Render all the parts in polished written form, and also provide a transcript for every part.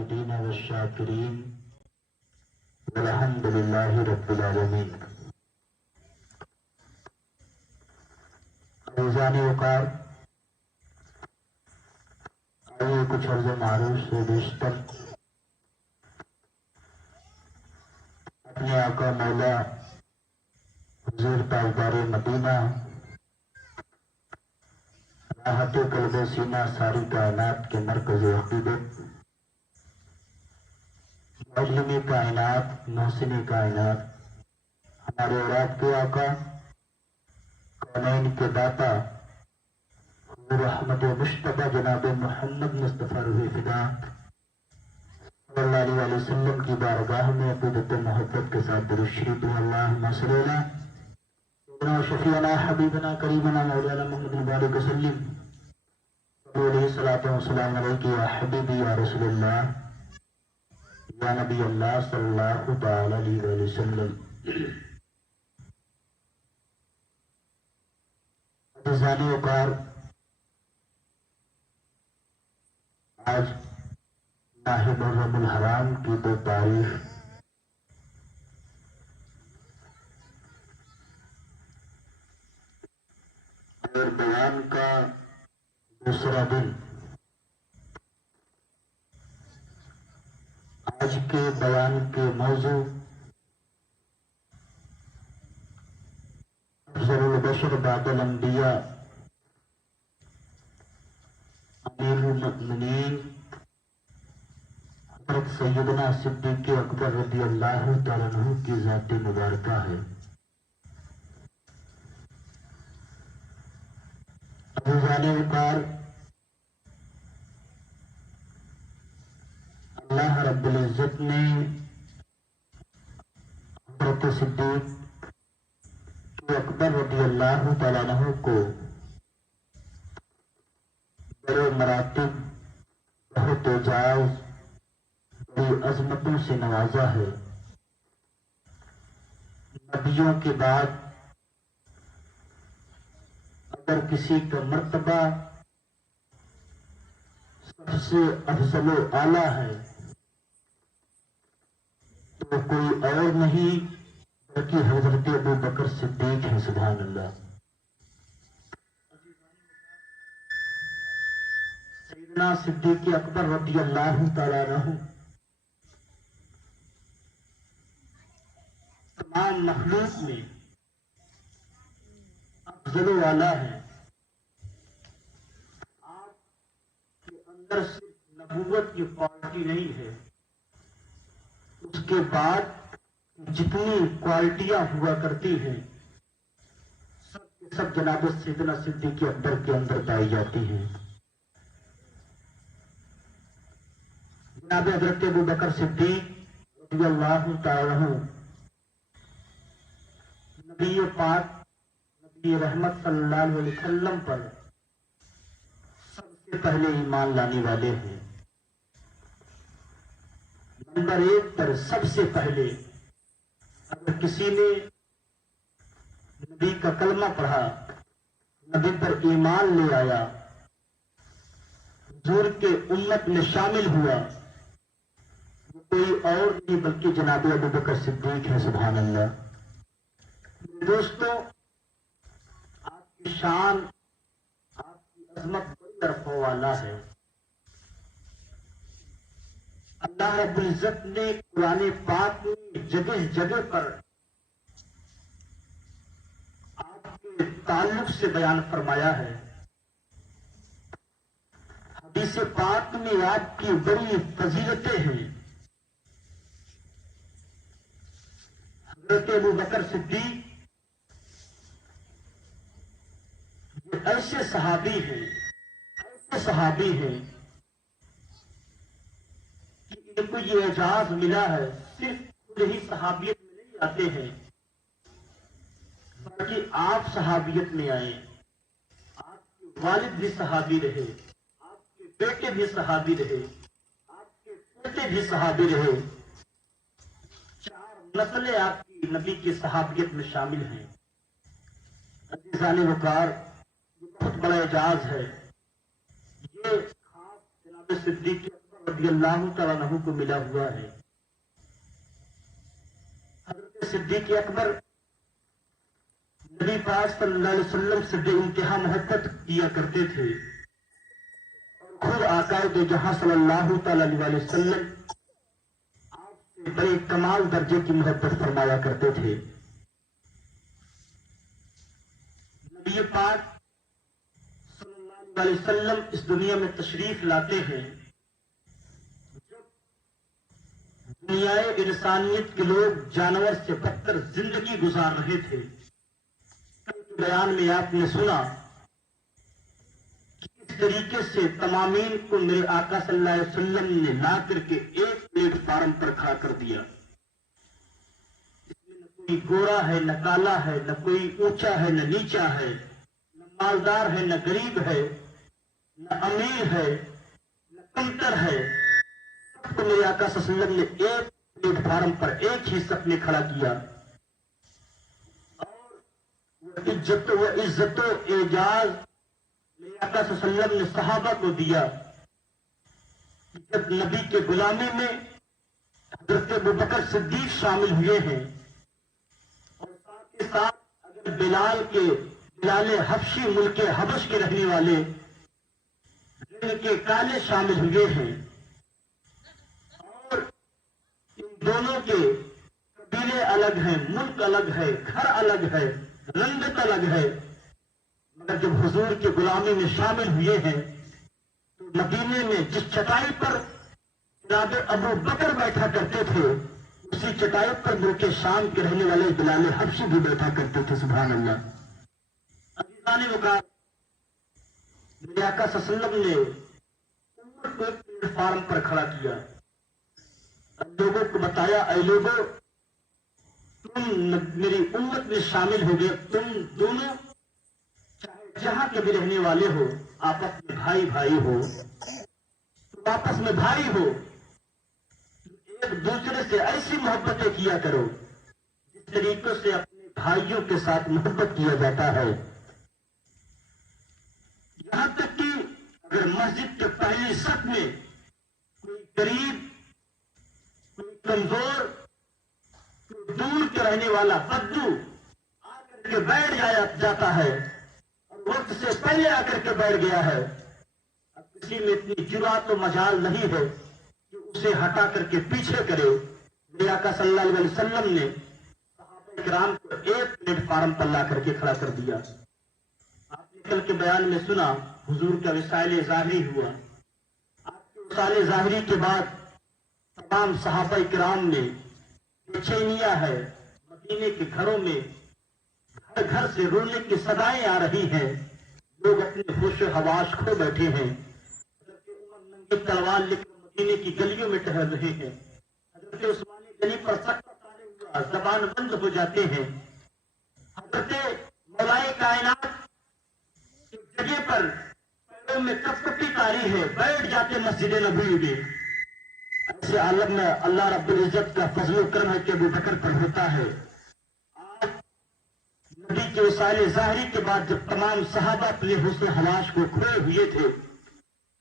الشاهدين والشاكرين والحمد لله رب العالمين. عزیزان وقار، آئیے کچھ عرض معروف سے بیشتر اپنے آقا مولا حضور تاجدار مدینہ راحت قلب سینہ ساری کائنات کے مرکز عقیدت معلم کائنات محسن کائنات ہمارے اور آپ کے آقا کونین کے داتا حضور احمد مشتبہ جناب محمد مصطفیٰ روح فدا صلی اللہ علیہ وسلم کی بارگاہ میں عقیدت محبت کے ساتھ درود شریف اللہم صلی اللہ سیدنا شفیعنا حبیبنا کریمنا مولانا محمد مبارک وسلم علیہ الصلوۃ والسلام علیک یا حبیبی یا رسول اللہ یا نبی اللہ صلی اللہ تعالی علیہ وسلم. عزیزان وقار، آج ماہ محرم الحرام کی 2 تاریخ اور بیان کا دوسرا دن. آج کے بیان کے موضوع افضل البشر بعد الانبیاء امیر المؤمنین حضرت سیدنا صدیق اکبر رضی اللہ تعالیٰ عنہ کی ذات مبارکہ ہے. عزیزان وقار، اللہ رب العزت نے حضرت صدیق اکبر رضی اللہ تعالیٰ عنہ کو بڑے مراتب، بہت اعجاز، بڑی عظمتوں سے نوازا ہے. نبیوں کے بعد اگر کسی کا مرتبہ سب سے افضل و اعلیٰ ہے تو کوئی اور نہیں بلکہ حضرت ابو بکر صدیق ہے. سبحان اللہ. سیدنا صدیق اکبر رضی اللہ تعالیٰ عنہ تمام مخلوق میں افضل و اعلیٰ ہے. آپ کے اندر صرف نبوت کی کوالٹی نہیں ہے، اس کے بعد جتنی کوالٹیاں ہوا کرتی ہیں سب کے سب جناب سیدنا صدیق اکبر کے اندر پائی جاتی ہیں. جناب حضرت ابو بکر صدیق رضی اللہ تعالی عنہ نبی پاک نبی رحمت صلی اللہ علیہ وسلم پر سب سے پہلے ایمان لانے والے ہیں. نمبر 1 پر سب سے پہلے اگر کسی نے نبی کا کلمہ پڑھا، نبی پر ایمان لے آیا، حضور کے امت میں شامل ہوا، وہ کوئی اور نہیں بلکہ جناب ابو بکر صدیق ہے. سبحان اللہ. دوستو، آپ کی شان، آپ کی عظمت بڑی رفع والا ہے. اللہ رب العزت نے قرآن پاک میں جگہ جگہ پر آپ کے تعلق سے بیان فرمایا ہے. حدیث پاک میں آپ کی بڑی فضیلتیں ہیں. حضرت ابو بکر صدیق یہ ایسے صحابی ہیں ان کو یہ اعزاز ملا ہے. صرف خود ہی صحابیت میں نہیں آتے ہیں بلکہ آپ صحابیت میں آئے. آپ کے والد بھی صحابی رہے، آپ کے بیٹے بھی صحابی رہے، آپ کے پوتے بھی صحابی رہے. 4 نسلیں آپ کی نبی کی صحابیت میں شامل ہیں. عزیزان وقار، یہ بہت بڑا اعزاز ہے. یہ خاص جناب صدیق اکبر رضی اللہ تعالیٰ عنہ کو ملا ہوا ہے۔ حضرت صدیق اکبر نبی پاک صلی اللہ علیہ وسلم سے بے انتہا محبت کیا کرتے تھے، اور خود آقا دو جہاں صلی اللہ تعالیٰ علیہ وسلم آپ سے بڑے کمال درجے کی محبت فرمایا کرتے تھے۔ نبی پاک صلی اللہ علیہ وسلم اس دنیا میں تشریف لاتے ہیں، دنیا انسانیت کے لوگ جانور سے بدتر زندگی گزار رہے تھے۔ کل کے بیان میں آپ نے سنا کہ اس طریقے سے تمامین کو میرے آقا صلی اللہ علیہ وسلم نے لا کر کے ایک پلیٹ فارم پر کھڑا کر دیا۔ اس میں نہ کوئی گورا ہے، نہ کالا ہے، نہ کوئی اونچا ہے، نہ نیچا ہے، نہ مالدار ہے، نہ غریب ہے، نہ امیر ہے، نہ کمتر ہے۔ سب کو میرے آقا صلی اللہ علیہ وسلم نے ایک پلیٹ فارم پر ایک ہی صف میں کھڑا کیا، اور وہ عزت و اعزاز میرے آقا صلی اللہ علیہ وسلم نے صحابہ کو دیا کہ جب نبی کے غلامی میں حضرت ابوبکر صدیق شامل ہوئے ہیں، اور ساتھ کے ساتھ اگر بلال حبشی ملک حبش کے رہنے والے رنگ کے کالے شامل ہوئے ہیں، اور ان دونوں کے قبیلے الگ ہیں، ملک الگ ہے، گھر الگ ہے، رنگت الگ ہے، مگر جب حضور کے غلامی میں شامل ہوئے ہیں تو مدینے میں جس چٹائی پر جناب ابو بکر بیٹھا کرتے تھے، اسی چٹائی پر ملک شام کے رہنے والے بلال حبشی بھی بیٹھا کرتے تھے۔ سبحان اللہ۔ عزیزان وقار، میرے آقا صلی اللہ علیہ وسلم نے امت کو ایک پلیٹ فارم پر کھڑا کیا، لوگوں کو بتایا، اے لوگوں، تم میری امت میں شامل ہو گئے، تم دونوں چاہے جہاں کے بھی رہنے والے ہو، آپس میں بھائی ہو، تم آپس میں بھائی ہو، ایک دوسرے سے ایسی محبتیں کیا کرو جس طریقے سے اپنے بھائیوں کے ساتھ محبت کیا جاتا ہے۔ یہاں تک کہ اگر مسجد کے پہلی صف میں کوئی غریب، کوئی کمزور، کوئی دور کے رہنے والا بدو آ کر کے بیٹھ جاتا ہے، اور وقت سے پہلے آ کر کے بیٹھ گیا ہے، اب کسی میں اتنی جرأت و مجال نہیں ہے کہ اسے ہٹا کر کے پیچھے کرے۔ میرے آقا صلی اللہ علیہ وسلم نے صحابہ کرام کو ایک پلیٹ فارم پر لا کر کے کھڑا کر دیا۔ آپ نے کل کے بیان میں سنا حضور کا وصال ظاہری ہوا۔ آپ کے وصال ظاہری کے بعد تمام صحابہ کرام نے بے چینیاں ہے، مدینے کے گھروں میں گھر گھر سے رونے کی صدائیں آ رہی ہیں، لوگ اپنے ہوش و حواس کھو بیٹھے ہیں۔ حضرت عمر ننگی تلوار لے کر مدینے کی گلیوں میں ٹہل رہے ہیں، حضرت عثمان گلی پر سکہ تارے ہوا زبان بند ہو جاتے ہیں، حضرت مولائے کائنات ایک جگہ پر پیروں میں کپ کپی تاری ہے، بیٹھ جاتے مسجد نبوی میں۔ ایسے عالم میں اللہ رب العزت کا فضل و کرم ہے کہ ابو بکر پر ہوتا ہے۔ آج نبی کے وصال ظاہری کے بعد جب تمام صحابہ اپنے حسن حواس کو کھوئے ہوئے تھے،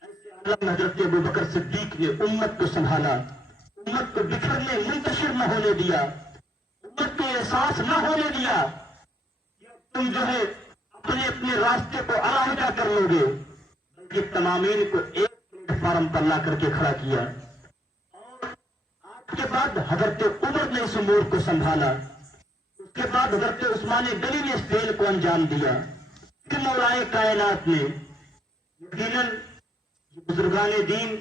ایسے عالم میں حضرت ابو بکر صدیق نے امت کو سنبھالا، امت کو بکھرنے منتشر نہ ہونے دیا، امت کو احساس نہ ہونے دیا کہ تم جو ہے اپنے اپنے راستے کو علیحدہ کر لو گے، بلکہ تمامین کو ایک پلیٹ فارم پر لا کر کے کھڑا کیا۔ اس کے بعد حضرت عمر نے اس امور کو سنبھالا، اس کے بعد حضرت عثمان غنی نے اس فعل کو انجام دیا، پھر مولائے کائنات نے یقیناً یہ بزرگان دین،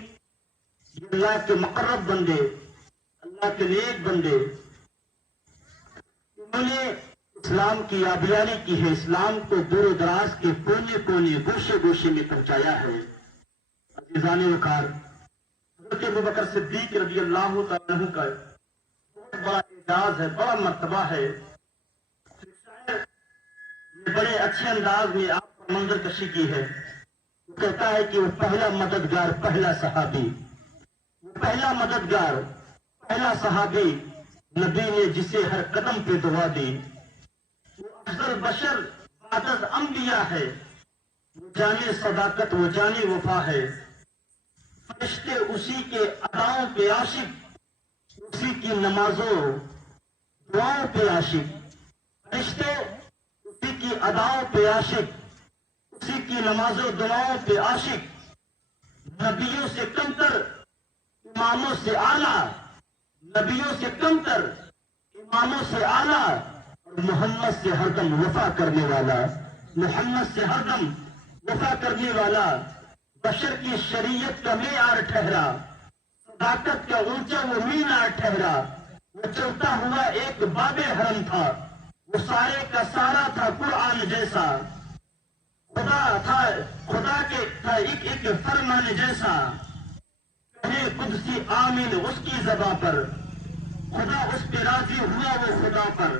یہ اللہ کے مقرب بندے، اللہ کے نیک بندے، انہوں نے اسلام کی آبیاری کی ہے، اسلام کو دور و دراز کے کونے کونے گوشے گوشے میں پہنچایا ہے۔ عزیزان وقار، حضرت ابوبکر صدیق رضی اللہ تعالیٰ عنہ کا بہت بڑا اعزاز ہے، بڑا مرتبہ ہے۔ بڑے اچھے انداز میں آپ پر منظر کشی کی ہے۔ وہ کہتا ہے کہ وہ پہلا مددگار، پہلا صحابی، وہ پہلا مددگار، پہلا صحابی نبی نے جسے ہر قدم پہ دعا دی، وہ افضل بشر بعد از انبیاء ہے، وہ جانے صداقت، وہ جانے وفا ہے، فرشتے اسی کے اداؤں پہ عاشق, اسی کی نمازوں دعاؤں پہ عاشق. فرشتے اسی کی اداؤں پہ عاشق, اسی کی نمازوں دعاؤں پہ عاشق. نبیوں سے کمتر, اماموں سے اعلیٰ, نبیوں سے کمتر, اماموں سے اعلیٰ, اور محمد سے ہر دم وفا کرنے والا, محمد سے ہر دم وفا کرنے والا, بشر کی شریعت کا معیار ٹھہرا, صداقت کا اونچا وہ مینار ٹھہرا. وہ چلتا ہوا ایک باب حرم تھا, وہ سارے کا سارا تھا قرآن جیسا. خدا تھا, خدا کے تھا ایک ایک فرمان جیسا. کہے قدسی آمین اس کی زباں پر, خدا اس پہ راضی ہوا وہ خدا پر.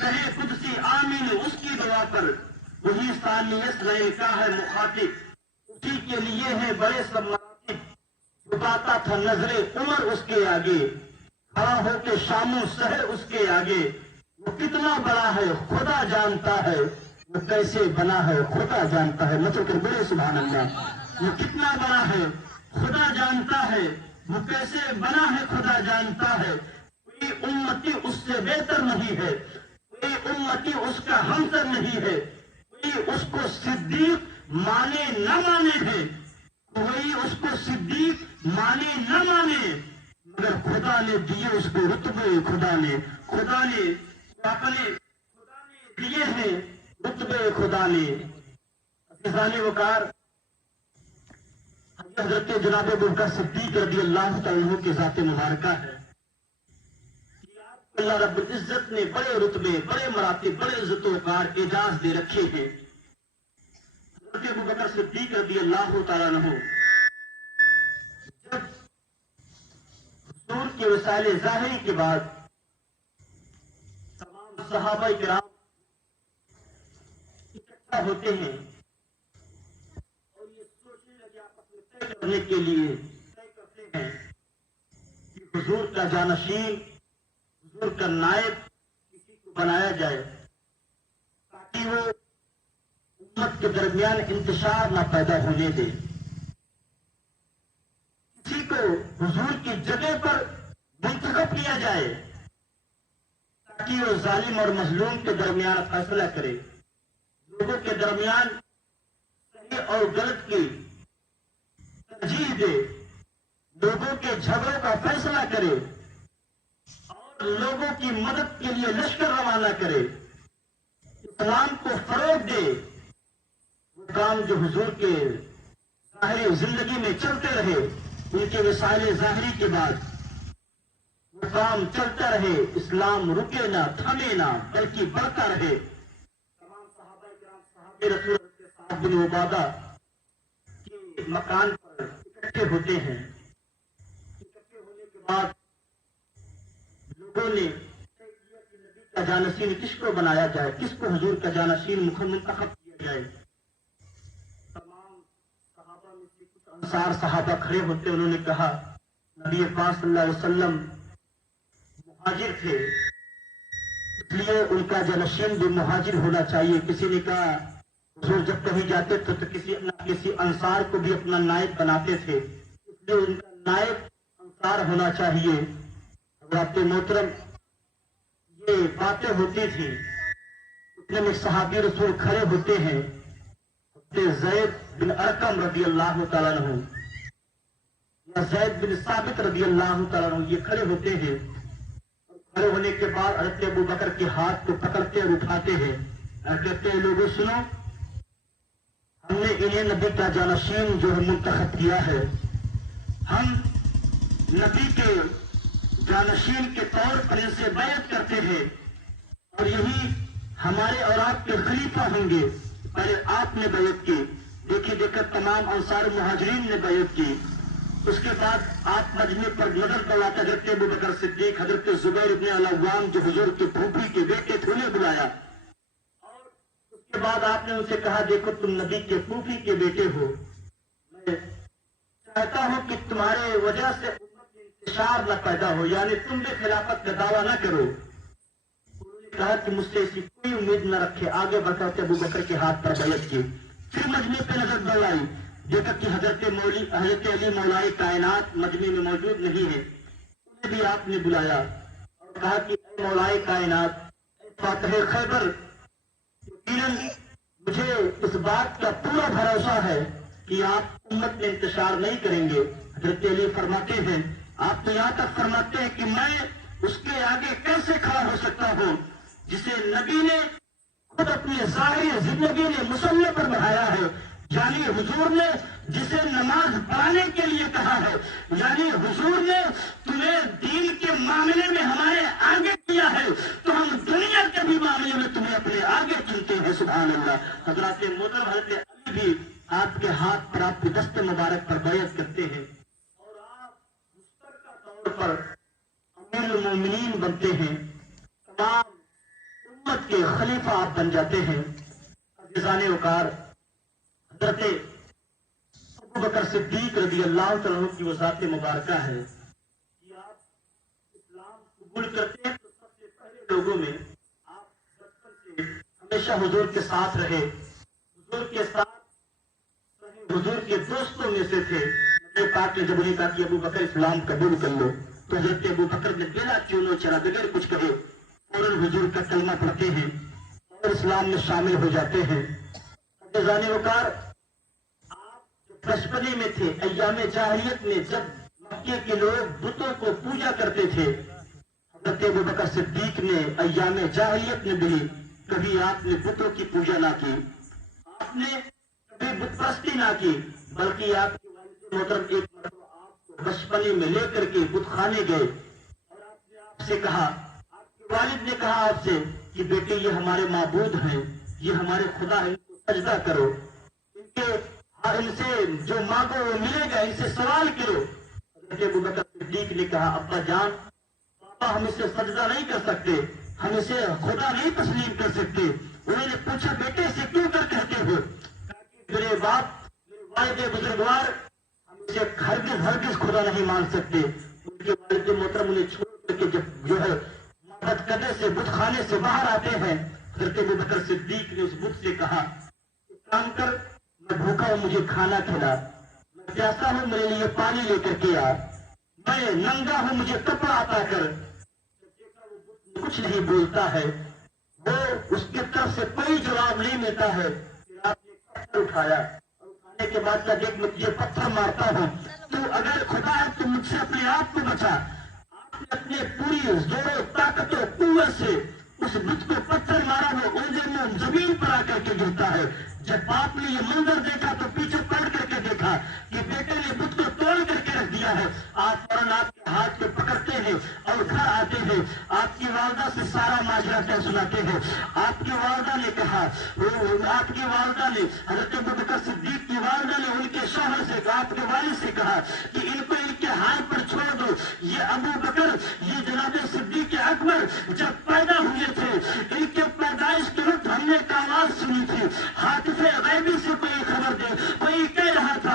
کہے قدسی آمین اس کی دعا پر, وہی ثانی اسرائیل کا ہے مخاطب, اسی کے لیے ہے بڑے سب مراتب. جھکاتا تھا نظر عمر اس کے آگے, کھڑا ہو کے شام و سحر اس کے آگے. وہ کتنا بڑا ہے خدا جانتا ہے, وہ کیسے بنا ہے خدا جانتا ہے. مطلب کہ بڑے سبحان اللہ. وہ کتنا بڑا ہے خدا جانتا ہے, وہ کیسے بنا ہے خدا جانتا ہے. کوئی امتی اس سے بہتر نہیں ہے, کوئی امتی اس کا ہمسر نہیں ہے. کوئی اس کو صدیق مانے نہ مانے ہے, کوئی اس کو صدیق مانے نہ مانے, مگر خدا نے دیے اس کو رتبے. خدا نے اپنے خدا نے دیے ہیں رتبے خدا نے. عزیزان وقار, حضرت جناب ابوبکر صدیق رضی اللہ تعالیٰ عنہ کی ذات مبارکہ ہے. اللہ رب العزت نے بڑے رتبے, بڑے مراتب, بڑے عزت و وقار اعزاز دے رکھے ہیں. حضرت ابوبکر صدیق رضی اللہ تعالیٰ عنہ جب حضور کے وسائل ظاہری کے بعد تمام صحابہ کرام اکٹھا ہوتے ہیں اور یہ سوچنے لگے, آپس میں طے کرنے کے لیے طے کرتے ہیں کہ حضور کا جانشین, حضور کا نائب کسی کو بنایا جائے تاکہ وہ امت کے درمیان انتشار نہ پیدا ہونے دے. کسی کو حضور کی جگہ پر منتخب کیا جائے تاکہ وہ ظالم اور مظلوم کے درمیان فیصلہ کرے, لوگوں کے درمیان صحیح اور غلط کی ترجیح دے, لوگوں کے جھگڑوں کا فیصلہ کرے اور لوگوں کی مدد کے لیے لشکر روانہ کرے, اسلام کو فروغ دے. وہ کام جو حضور کے ظاہری زندگی میں چلتے رہے, ان کے وسائل ظاہری کے بعد وہ کام چلتا رہے, اسلام رکے نہ, تھمے نہ, بلکہ بڑھتا رہے. تمام صحابہ کرام صحابہ رسول صاحب بن عبادہ کے مکان پر اکٹھے ہوتے ہیں. اکٹھے ہونے کے بعد لوگوں نے طے کیا کہ نبی کا جانشین کس کو بنایا جائے, کس کو حضور کا جانشین منتخب کیا جائے. تمام صحابہ میں سے کچھ انصار صحابہ کھڑے ہوتے, انہوں نے کہا نبی پاک صلی اللہ علیہ وسلم مہاجر تھے, اس لیے ان کا جانشین بھی مہاجر ہونا چاہیے. کسی نے کہا حضور جب کہیں جاتے تھے تو کسی انصار کو بھی اپنا نائب بناتے تھے, اس لیے ان کا نائب انصار ہونا چاہیے. حضرات محترم, یہ باتیں ہوتی تھی. اتنے میں صحابی رسول کھڑے ہوتے ہیں, زید بن ارقم رضی اللہ تعالیٰ عنہ یا زید بن ثابت رضی اللہ تعالیٰ عنہ, یہ کھڑے ہوتے ہیں. کھڑے ہونے کے بعد حضرت ابوبکر کے ہاتھ کو پکڑتے اور اٹھاتے ہیں اور کہتے ہیں لوگوں سنو, ہم نے انہیں نبی کا جانشین جو ہے منتخب کیا ہے. ہم نبی کے جانشین کے طور پر ان سے بیعت کرتے ہیں اور یہی ہمارے اور آپ کے خلیفہ ہوں گے. پہلے آپ نے بیعت کی, دیکھا تمام انصار مہاجرین نے بیعت کی. اس کے بعد آپ مجمع پر نظر دوڑاتے حضرت ابوبکر صدیق, حضرت زبیر بن العوام جو حضور کے پھوپھی کے بیٹے تھے انہیں بلایا اور اس کے بعد آپ نے ان سے کہا دیکھو تم نبی کے پھوپھی کے بیٹے ہو, میں چاہتا ہوں کہ تمہارے وجہ سے امت میں انتشار نہ پیدا ہو, یعنی تم بھی خلافت کا دعویٰ نہ کرو. انہوں نے کہا کہ مجھ سے ایسی کوئی امید نہ رکھے. آگے بڑھ کر ابوبکر کے ہاتھ پر بیعت کی. پھر مجمع پہ نظر دوڑائی, دیکھا کہ حضرت علی مولائے کائنات مجمع میں موجود نہیں ہے، انہیں بھی آپ نے بلایا اور کہا کہ اے مولائے کائنات، اے فاتح خیبر، یقیناً مجھے اس بات کا پورا بھروسہ ہے کہ آپ امت میں انتشار نہیں کریں گے۔ حضرت علی فرماتے ہیں، آپ تو یہاں تک فرماتے ہیں کہ میں اس کے آگے کیسے کھڑا ہو سکتا ہوں جسے نبی نے خود اپنی ظاہری زندگی نے مسلح پر بڑھایا ہے، یعنی حضور نے جسے نماز پڑھانے کے لیے کہا ہے، یعنی حضور نے تمہیں دین کے معاملے میں ہمارے آگے کیا ہے تو ہم دنیا کے بھی معاملے میں تمہیں اپنے آگے چنتے ہیں۔ سبحان اللہ۔ حضرات محترم حضرت علی بھی آپ کے ہاتھ پر، آپ کے دست مبارک پر بیعت کرتے ہیں اور آپ مشترکہ طور پر امیر المومنین بنتے ہیں، تمام امت کے خلیفہ آپ بن جاتے ہیں۔ عزیزان وقار، حضرت ابو بکر صدیق رضی اللہ تعالیٰ عنہ کی وہ ذات مبارکہ ہے کہ آپ اسلام قبول کرتے ہیں تو سب سے پہلے لوگوں میں آپ بچپن سے ہمیشہ حضور کے ساتھ رہے، حضور کے ساتھ رہے، حضور کے دوستوں میں سے تھے۔ نبی پاک نے جب انہیں کہا کہ ابو بکر اسلام قبول کر لو تو حضرت ابو بکر نے بلا چونو چرا بغیر کچھ کہے فوراً حضور کا کلمہ پڑھتے ہیں اور اسلام میں شامل ہو جاتے ہیں۔ عزیزان وقار، آپ بچپنے میں تھے، ایام جاہلیت میں جب مکے کے لوگ بتوں کو پوجا کرتے تھے، حضرت ابو بکر صدیق نے ایام جاہلیت میں بھی کبھی آپ نے بتوں کی پوجا نہ کی، آپ نے کبھی بت پرستی نہ کی، بلکہ آپ کے والد محترم ایک مرتبہ آپ کو بچپنے میں لے کر کے بت خانے گئے اور آپ نے آپ سے کہا، آپ کے والد نے کہا آپ سے کہ بیٹے یہ ہمارے معبود ہیں، یہ ہمارے خدا ہیں، ان کو سجدہ کرو، ان سے جو مانگو وہ ملے گا، ان سے سوال کرو۔ حضرت ابو بکر صدیق نے کہا، ابا جان، پاپا ہم اسے سجدہ نہیں کر سکتے، ہم اسے خدا نہیں تسلیم کر سکتے۔ انہوں نے پوچھا، بیٹے اسے کیوں کر کہتے ہو؟ میرے باپ، میرے والد بزرگوار، ہم اسے ہرگز خدا نہیں مان سکتے۔ ان کے والد محترم انہیں چھوڑ کر کے جب جو ہے عبادت کرنے سے، بت خانے سے باہر آتے ہیں، حضرت ابو بکر صدیق نے اس بت سے کہا، کام کر، میں بھوکا ہوں مجھے کھانا کھلا، میں پیاسا ہوں میرے لیے پانی لے کر کے آ، میں ننگا ہوں مجھے کپڑا عطا کر۔ کچھ نہیں بولتا ہے، وہ اس کی طرف سے کوئی جواب نہیں ملتا ہے۔ پھر آپ نے پتھر اٹھایا اور اٹھانے کے بعد کا دیکھ میں تجھے پتھر مارتا ہوں، تو اگر خدا ہے تو مجھ سے اپنے آپ کو بچا۔ آپ نے اپنے پوری زور و طاقت و قوت سے اس بت کو پتھر مارا، وہ اوجر میں زمین پر آ کر کے گرتا ہے۔ جب باپ نے یہ منظر دیکھا تو پیچھے پلٹ کر کے دیکھا کہ بیٹے نے بت کو توڑ کر کے رکھ دیا ہے۔ آپ فوراً آپ کے ہاتھ کو پکڑتے ہیں اور گھر آتے ہیں، آپ کی والدہ سے سارا ماجرا طے سناتے ہیں۔ آپ کی والدہ نے کہا، آپ کی والدہ نے، حضرت ابو بکر صدیق کی والدہ نے ان کے شوہر سے کہا، آپ کے والد سے کہا کہ ان کو ان کے ہاتھ پر چھوڑ دو۔ یہ ابو بکر، یہ جناب صدیق اکبر جب پیدا ہوئے تھے، ان کے پیدائش کے وقت ہم نے ایک آواز سنی تھی، ہاتھ غیبی سے کوئی خبر دے، کوئی کہہ رہا تھا،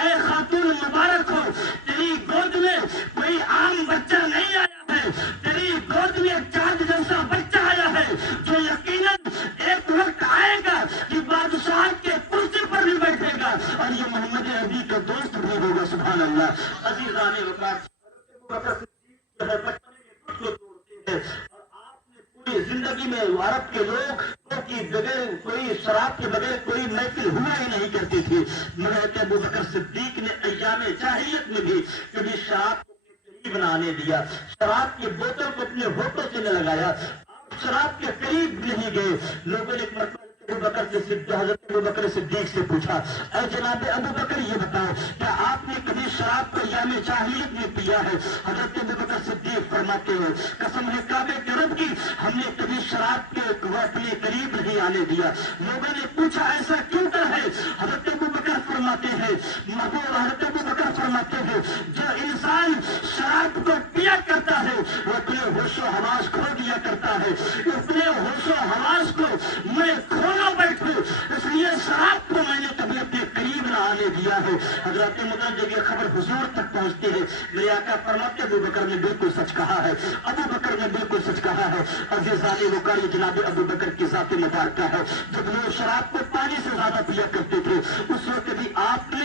اے خاتون مبارک ہو، تیری گود میں کوئی عام بچہ نہیں آیا ہے، تیری گود میں چاند جیسا بچہ آیا ہے جو یقیناً ایک وقت آئے گا کہ بادشاہ کے کرسی پر بھی بیٹھے گا اور یہ محمد عربی کا دوست بھی ہوگا۔ سبحان اللہ۔ عزیزان وقار، زندگی میں عرب کے لوگ کی بغیر کوئی شراب کے بغیر کوئی محفل ہوا ہی نہیں کرتی تھی، مگر ابو بکر صدیق نے ایام جاہلیت میں بھی کبھی شراب کو اپنے قریب نہ آنے دیا، شراب کی بوتل کو اپنے ہوٹوں سے نہ لگایا، آپ شراب کے قریب نہیں گئے۔ لوگوں نے ایک مرتبہ حضرت ابو بکر صدیق سے پوچھا، اے جناب ابو بکر یہ بتاؤ کیا آپ نے کبھی شراب کو ایام جاہلیت میں پیا ہے؟ حضرت ابو بکر صدیق فرماتے ہیں، قسم ہے کعبے کے رب کی، ہم نے کبھی شراب کے اپنے قریب نہیں آنے دیا۔ لوگوں نے پوچھا ایسا کیوں کر ہے؟ حضرت ابو بکر فرماتے ہیں، حضرت ابو بکر فرماتے ہیں، جو انسان شراب کو پیا کرتا ہے وہ اپنے ہوش و حواس کھو دیا کرتا ہے، اپنے ہوش و حواس کو میں کھونا بیٹھوں، اس لیے شراب کو میں نے کبھی اپنے قریب نہ آنے دیا ہے۔ حضرت مطلب جب یہ خبر حضور تک پہنچتی ہے، میرے آقا فرماتے ابو بکر نے بالکل سچ کہا ہے، ابو بکر نے بالکل سچ کہا ہے۔ عزیزان وقار، یہ جناب ابو بکر کی ذات مبارکہ ہے۔ جب لوگ شراب کو پانی سے زیادہ پیا کرتے تھے، اس وقت بھی آپ نے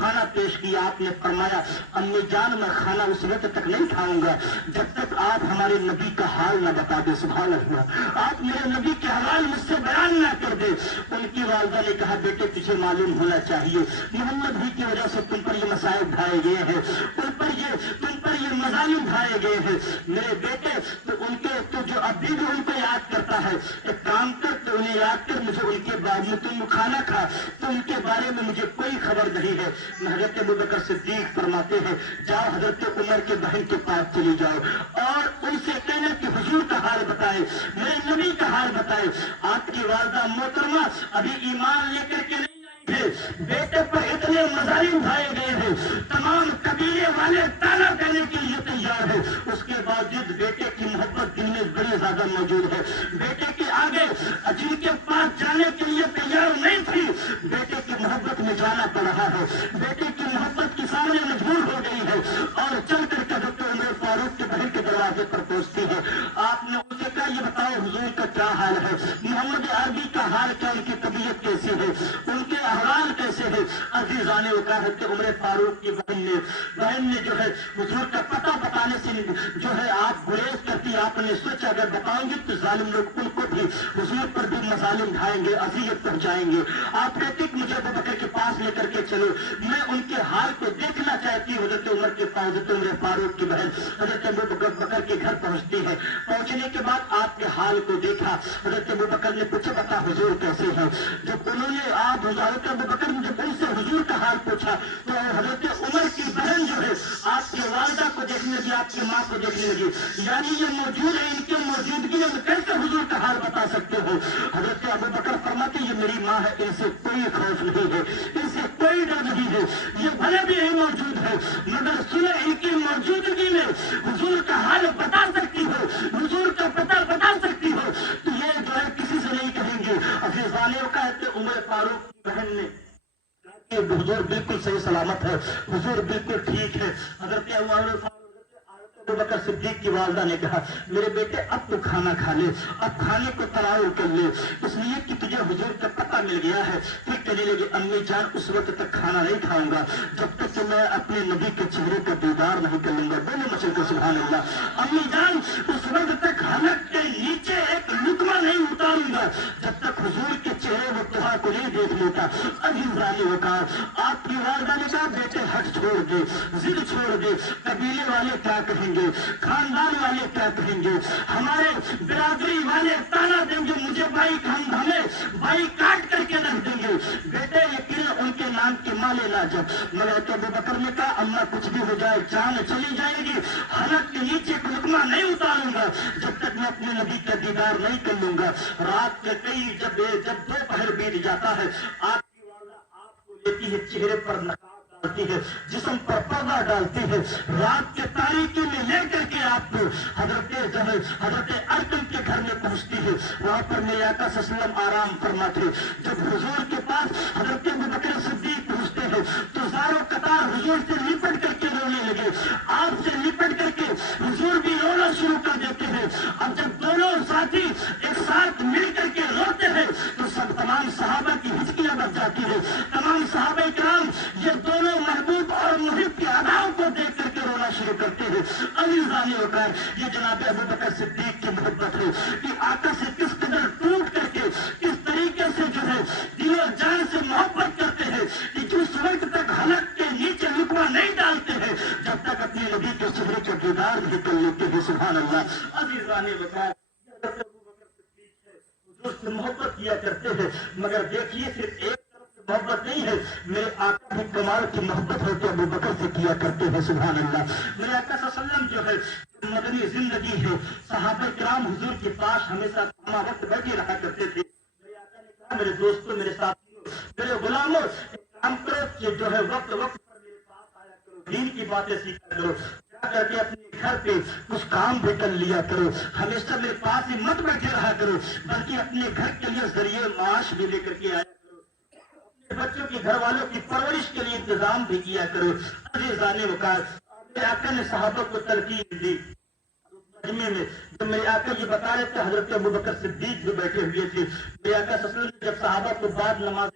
کھانا پیش کیا، آپ نے فرمایا امی جان میں کھانا اس وقت تک نہیں کھاؤں گا جب تک آپ ہمارے نبی کا حال نہ بتا دے. سبحان اللہ، آپ میرے نبی کے حال مجھ سے بیان نہ کر دے. ان کی والدہ نے کہا بیٹے تجھے معلوم ہونا چاہیے محمد ہی کی وجہ سے تم پر یہ مسائل ڈھائے گئے ہیں، تم پر یہ مظالم ڈھائے گئے ہیں میرے بیٹے. تو ان کے تو جو ابھی بھی ان کو یاد کرتا ہے، ایک کام کر تو انہیں یاد کر، مجھے ان کے بارے میں تم کھانا کھا تو ان کے بارے میں مجھے کوئی خبر نہیں ہے. حضرت ابوبکر صدیق فرماتے ہیں جاؤ حضرت عمر کے بہن کے پاس چلی جاؤ اور ان سے کہنا کہ حضور کا حال بتائے، میرے نبی کا حال بتائے. آپ کی والدہ محترمہ ابھی ایمان لے کر کے نہیں آئی ہے، بیٹے پر اتنے مظالم ڈھائے گئے ہیں، تمام قبیلے والے تانا دینے کے لیے تیار ہے. اس کے باوجود بیٹے کی محبت دل میں بڑی زیادہ موجود ہے. بیٹے کے آگے جن کے پاس جانے کے لیے تیار نہیں تھی، بیٹے کی محبت میں جانا پڑ رہا ہے. بیٹے کی محبت کے سامنے مجبور ہو گئی ہے اور چل کر کے ڈاکٹر عمر فاروق کے بہن کے دروازے پر پہنچتی ہے. آپ نے اسے کہا یہ بتاؤ حضور کا کیا حال ہے، محمد عربی کا حال کیا، ان کی طبیعت کیسی ہے، ان کے احوال کیسے ہے. عزیزان وقت عمر فاروق کی بہن نے جو ہے حضور کا پتہ بتانے سے جو ہے آپ گریز کرتی. آپ نے سوچا اگر بتاؤں گی تو ظالم لوگ ان کو بھی حضور پر بھی مظالم ڈھائیں گے، اذیت پہنچائیں گے. آپ کہتے کہ مجھے ابوبکر کے پاس لے کر کے چلو، میں ان کے حال کو دیکھنا چاہتی ہوں. حضرت عمر کے پاس حضرت عمر فاروق کی بہن حضرت ابوبکر کے گھر پہنچتی ہے. پہنچنے کے بعد آپ کے حال کو دیکھا. حضرت ابوبکر نے پوچھا بتا حضور کیسے ہیں. جب انہوں نے حضرت ابوبکر نے جب ان سے حضور کا حال پوچھا تو حضرت عمر کی بہن جو ہے آپ کی والدہ کو دیکھنے لگی، آپ کی ماں کو دیکھنے لگی، یعنی یہ موجود ہے، ان کی موجودگی میں کیسے حضور کا حال بتا سکتے ہو. حضرت ابوبکر فرماتے یہ میری ماں ہے، ان سے کوئی خوف نہیں ہے، ان سے کوئی ڈر نہیں ہے، یہ بھلے بھی یہی موجود ہے مگر سنیں ان کی موجودگی میں حضور کا حال بتا سکتی ہو، حضور کا پتہ بتا سکتی ہو، تو یہ جو ہے کسی سے نہیں کہیں گے. عزیزان وقت عمر فاروق کی بہن نے حضور بالکل صحیح سلامت ہے، حضور بالکل ٹھیک ہے. حضرت ابوبکر صدیق کی والدہ نے کہا میرے بیٹے اب تو کھانا کھا لے، اب کھانے کو تناول کر لے، اس لیے کہ تجھے حضور کا پتہ مل گیا ہے. پھر کہنے لگے امی جان اس وقت تک کھانا نہیں کھاؤں گا جب تک کہ میں اپنے نبی کے چہرے کا دیدار نہیں کر لوں گا. دونوں مچل کے سبحان اللہ. امی جان اس وقت تک حلق کے نیچے ایک لقمہ نہیں اتاروں گا جب تک حضور کے چہرے و تہا کو نہیں دیکھ لیتا. عزیزان وقار آپ کی والدہ نے کہا بیٹے ہٹ چھوڑ دے، ضد چھوڑ دے، قبیلے والے کیا کہیں گے، خاندان والے کیا کہیں گے، ہمارے برادری والے تانا دیں گے، مجھے ہمیں بائی کاٹ کر کے رکھ دیں گے. بیٹے یقین ان کے نام کی ماں لینا. جب حضرت ابوبکر نے کہا اماں کچھ بھی ہو جائے جان چلی جائے گی، حلق کے نیچے کو لقمہ نہیں اتاروں گا جب تک میں اپنے نبی کا دیدار نہیں کر لوں گا. رات کے کئی جب دوپہر بیت جاتا ہے آپ کی والدہ آپ کو لیتی ہے، چہرے پر نقاب ڈالتی ہے، جسم پر پردہ ڈالتی ہے، رات کے تاریکی میں لے کر کے آپ کو حضرت ارقم کے گھر میں پہنچتی ہے. وہاں پر میرے آقا صلی اللہ علیہ وسلم آرام فرماتے. جب حضور کے پاس حضرت ابوبکر صدیق پہنچتے ہیں تو زاروں قطار حضور سے لپٹ کر کے رونے لگے. آپ سے لپٹ کر کے حضور بھی رونا شروع کر دیتے ہیں. اب جب دونوں ساتھی ایک ساتھ مل کر کے روتے ہیں تو تمام صحابہ کی ہچکیاں بچ جاتی ہے. تمام صحابہ کرام یہ دونوں محبوب اور محب کے اداؤں کو دیکھ کر کے رونا شروع کرتے ہیں. عزیزان وقار یہ جناب ابوبکر صدیق کی محبت ہے کہ آقا سے کس قدر ٹوٹ کر کے کس طریقے سے جو ہے دل و جان سے محبت کرتے ہیں کہ جس وقت تک حلق کے نیچے لقمہ نہیں ڈالتے ہیں جب تک اپنے نبی کے چہرے کا دیدار نہیں کر لیتے ہیں. سبحان اللہ. عزیزان وقار حضور سے محبت کیا کرتے ہیں مگر دیکھیے صرف ایک محبت نہیں ہے، میرے آقا بھی کمال کی محبت ہے تو ابوبکر سے کیا کرتے ہیں. سبحان اللہ. میرے آقا صلی اللہ علیہ وسلم جو ہے مدنی زندگی ہے، صحابہ کرام حضور کے پاس ہمیشہ ہمارا وقت بیٹھے رہا کرتے تھے. میرے آقا نے کہا میرے دوستوں، میرے ساتھیوں، میرے غلاموں ایک کام کرو کہ جو ہے وقت وقت پر میرے پاس آیا کرو، دین کی باتیں سیکھا کرو، جا کر کے اپنے گھر پہ کچھ کام بھی کر لیا کرو، ہمیشہ میرے پاس ہی مت بیٹھے رہا کرو بلکہ اپنے گھر کے لیے ذریعے معاش بھی لے کر کے آیا کرو، بچوں کی گھر والوں کی پرورش کے لیے انتظام بھی کیا کرو. عزیزان وقار میرے آقا نے صحابہ کو تلقین دی. مجمع میں جب میرے آقا یہ بتا رہے تھے حضرت ابوبکر صدیق بھی بیٹھے ہوئے تھے. میرے آقا صلی اللہ علیہ وسلم جب صحابہ کو بعد نماز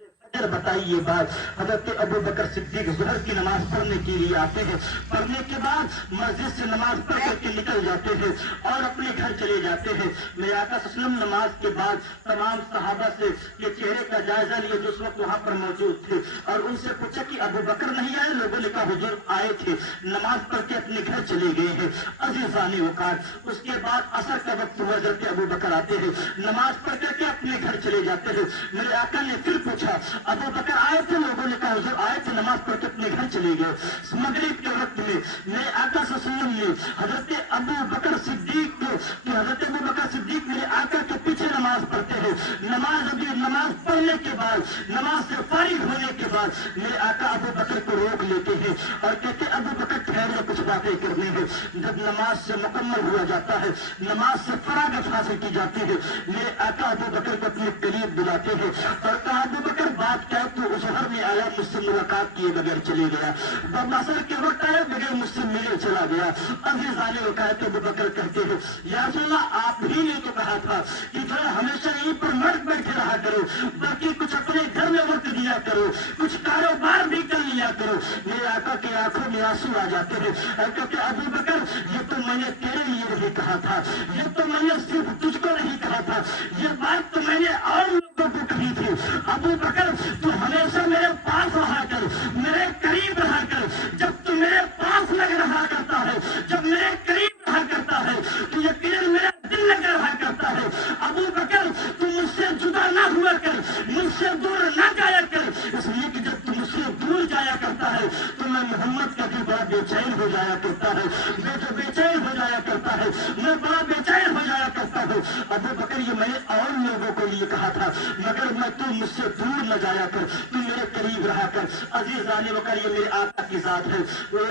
بتائیے بات، حضرت ابو بکر صدیق ظہر کی نماز پڑھنے کے لیے آتے ہیں، پڑھنے کے بعد مسجد سے نماز پڑھ کر کے نکل جاتے ہیں اور اپنے گھر چلے جاتے ہیں۔ میرے آقا صلی اللہ علیہ وسلم نماز کے بعد تمام صحابہ سے یہ چہرے کا جائزہ لیے جو اس وقت وہاں پر موجود تھے، اور ان سے پوچھا کہ ابو بکر نہیں آئے؟ لوگوں نے کہا حضور آئے تھے، نماز پڑھ کے اپنے گھر چلے گئے ہیں۔ عزیزان وقار، اس کے بعد عصر کا وقت ہوا، حضرت ابو بکر آتے ہیں، نماز پڑھ کر کے اپنے گھر چلے جاتے ہیں۔ میرے آقا نے پھر پوچھا ابو بکر آئے تھے؟ لوگوں نے کہا حضور آئے تھے، نماز پڑھ کے اپنے گھر چلے گئے۔ مغرب کے وقت میں میرے آقا صلی اللہ علیہ وسلم نے حضرت ابو بکر صدیق کو کہ حضرت ابو بکر صدیق میرے آقا کے پیچھے نماز پڑھتے ہیں، نماز پڑھنے کے بعد، نماز سے فارغ ہونے کے بعد میرے آقا ابو بکر کو روک لیتے ہیں اور کہتے ابو بکر ٹھہرے، کچھ باتیں کرنی ہے۔ جب نماز سے مکمل ہوا جاتا ہے، نماز سے فراغت حاصل کی جاتی ہے، میرے آقا ابو بکر کو اپنے قریب بلاتے ہیں اور کہا ابو بکر بات کیا؟ تو ظہر میں آیا، مجھ سے ملاقات کیے بغیر چلے گیا، جب عصر کے وقت آیا بغیر مجھ سے ملے چلا گیا۔ عزیزان وقار، ابو بکر کہتے ہیں یا رسول اللہ آپ ہی نے تو کہا تھا کہ جو ہمیشہ یہیں پر مرد بیٹھے رہا کرو، باقی کچھ اپنے گھر میں وقت دیا کرو، کچھ کاروبار بھی کر لیا کرو۔ میرے آقا کی آنکھوں میں آنسو آ جاتے ہیں اور کہتے ابو بکر یہ تو میں نے تیرے لیے نہیں کہا تھا، یہ تو میں نے صرف تجھ کو نہیں کہا تھا، یہ بات تو میں نے اور لوگوں کو کہی تھی۔ ابو بکر تو ہمیشہ میرے پاس رہا کر، میرے قریب رہا کر، جب تو میرے پاس لگ رہا کرتا ہے، جب میرے قریب رہا کرتا ہے تو یقیناً میرا دل لگ رہا کرتا ہے۔ ابو بکر تو مجھ سے جدا نہ ہوا کر، مجھ سے دور نہ جایا کر، اس لیے کہ جب تم مجھ سے دور جایا کرتا ہے تو میں محمد کا بھی بڑا بے چین ہو جایا کرتا ہے، میں جو بے چین ہو جایا کرتا ہے، میں بڑا بے چین ہو جایا کرتا ہوں۔ ابو بکر یہ میں نے اور لوگوں کو یہ کہا تھا، مگر میں تو مجھ سے دور نہ جایا کر، تو میرے قریب رہا کر۔ عزیزان وقار، یہ میرے آقا کی ذات ہے۔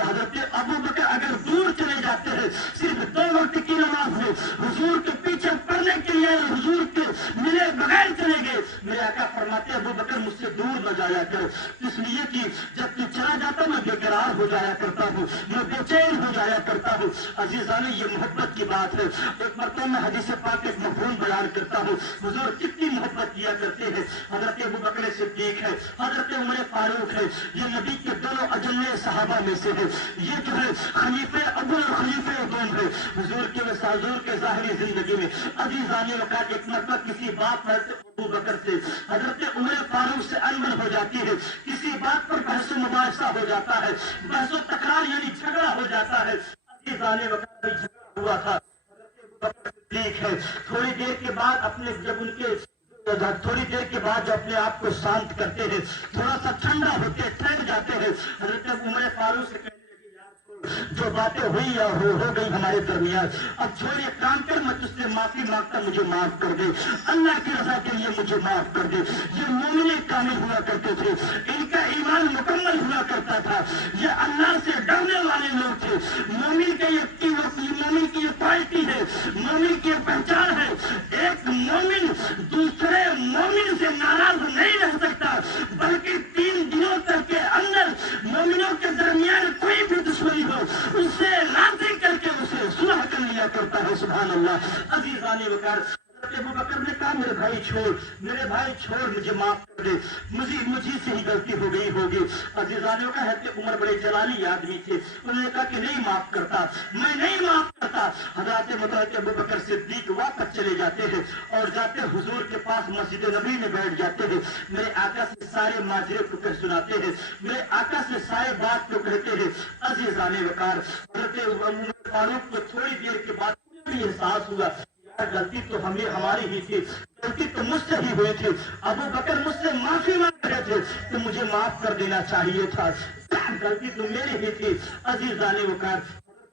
حضرت ابو بکر اگر دور چلے جاتے ہیں، صرف 2 وقت کی نماز میں حضور کے پیچھے پڑھنے کے لیے حضور کے ملے بغیر چلے گئے، میرے آقا فرماتے ابو بکر مجھ سے دور نہ جایا کر، اس لیے کہ جب تو چلا جاتا میں بے قرار ہو جایا کرتا ہوں، میں بے چین ہو جایا کرتا ہوں۔ عزیزان، یہ محبت کی بات ہے۔ ایک مرتبہ میں حدیث پاک ایک مفہوم بیان کرتا ہوں، حضور کتنی محبت کیا کرتے ہیں۔ حضرت ابو بکر صدیق ہے، حضرت عمر فاروق ہے، یہ نبی کے دونوں اجلے صحابہ میں سے ہے، یہ جو ہے خلیفہ اول اور خلیفہ دوم ہے حضور کے ظاہری زندگی میں۔ عزیزان وقار، ایک مرتبہ کسی بات پر ابو بکر سے حضرت عمر فاروق سے انبن ہو جاتی ہے، کسی بات پر بحث و مباحثہ ہو جاتا ہے، بحث و تکرار یعنی جھگڑا ہو جاتا ہے۔ عزیزان وقار، جھگڑا ہوا تھا، ٹھیک ہے، تھوڑی دیر کے بعد جب اپنے آپ کو شانت کرتے ہیں، تھوڑا سا ٹھنڈا ہوتے ٹھہر جاتے ہیں، حضرت عمر فاروق سے کہنے لگے جو باتیں ہوئی یا ہو گئی ہمارے درمیان، اب جو یہ کام کر، میں تجھ سے معافی مانگتا، مجھے معاف کر دے، اللہ کی رضا کے لیے مجھے معاف کر دے۔ یہ مومن کامل ہوا کرتے تھے، ان کا ایمان مکمل ہوا کرتا تھا، یہ اللہ سے ڈرنے والے لوگ تھے۔ مومن کی یہ کوالٹی ہے، مومن کی پہچان ہے، ایک مومن دوسرے مومن سے ناراض نہیں رہ سکتا، بلکہ 3 دنوں تک کے اندر مومنوں کے درمیان کوئی بھی دشمنی ہو، اس سے راضی کر کے اسے صلح کر لیا کرتا ہے۔ سبحان اللہ۔ عزیزان وقار، ابو بکر نے کہا میرے بھائی چھوڑ، مجھے معاف کر دے، مجھے سے ہی غلطی ہو گئی ہوگی۔ عزیزانوں کا حضرت عمر بڑے جلالی آدمی تھے، انہوں نے کہا کہ نہیں معاف کرتا، میں نہیں معاف کرتا۔ حضرت ابو بکر صدیق واپس چلے جاتے ہیں اور جاتے حضور کے پاس مسجد نبی میں بیٹھ جاتے ہیں، میرے آقا سے سارے ماجرے کو سناتے ہیں، میرے آقا سے سارے بات کو کہتے ہیں۔ عزیزان وقار، حضرت عمر فاروق کو تھوڑی دیر کے بعد احساس ہوا غلطی تو ہماری ہی تھی، غلطی تو مجھ سے ہی ہوئی تھی، ابو بکر مجھ سے معافی مانگ رہے تھے تو مجھے معاف کر دینا چاہیے تھا، غلطی تو میری ہی تھی۔ عزیزان وقار،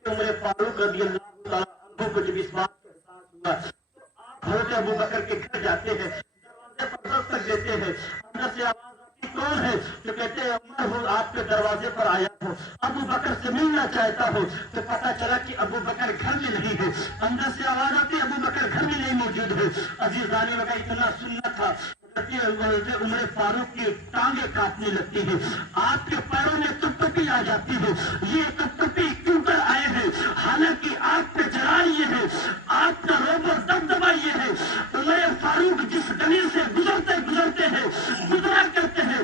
عمر فاروق رضی اللہ تعالیٰ عنہ کو جب اس بات کا احساس ہوا تو آپ حضرت ابو بکر کے گھر جاتے ہیں، دروازے پر دستک دیتے ہیں، اندر سے آواز آتی کون ہے؟ تو کہتے ہیں عمر ہوں، آپ کے دروازے پر آیا ہوں، ابو بکر سے ملنا چاہتا ہوں۔ تو پتا چلا کہ ابو بکر گھر میں نہیں ہے، اندر سے آواز آتی ابو بکر گھر میں نہیں موجود ہے۔ عزیزان وقار، اتنا سننا تھا، عمر فاروق کی ٹانگیں کاٹنے لگتی ہیں، آپ کے پیروں میں کپکپی آ جاتی ہے، یہ کپکپی کیوں کر آئے ہیں؟ حالانکہ آپ پہ جلا یہ ہے، آپ کا روب و دبدبا یہ ہے۔ عمر فاروق جس گلی سے گزرتے ہیں، گزرا کرتے ہیں،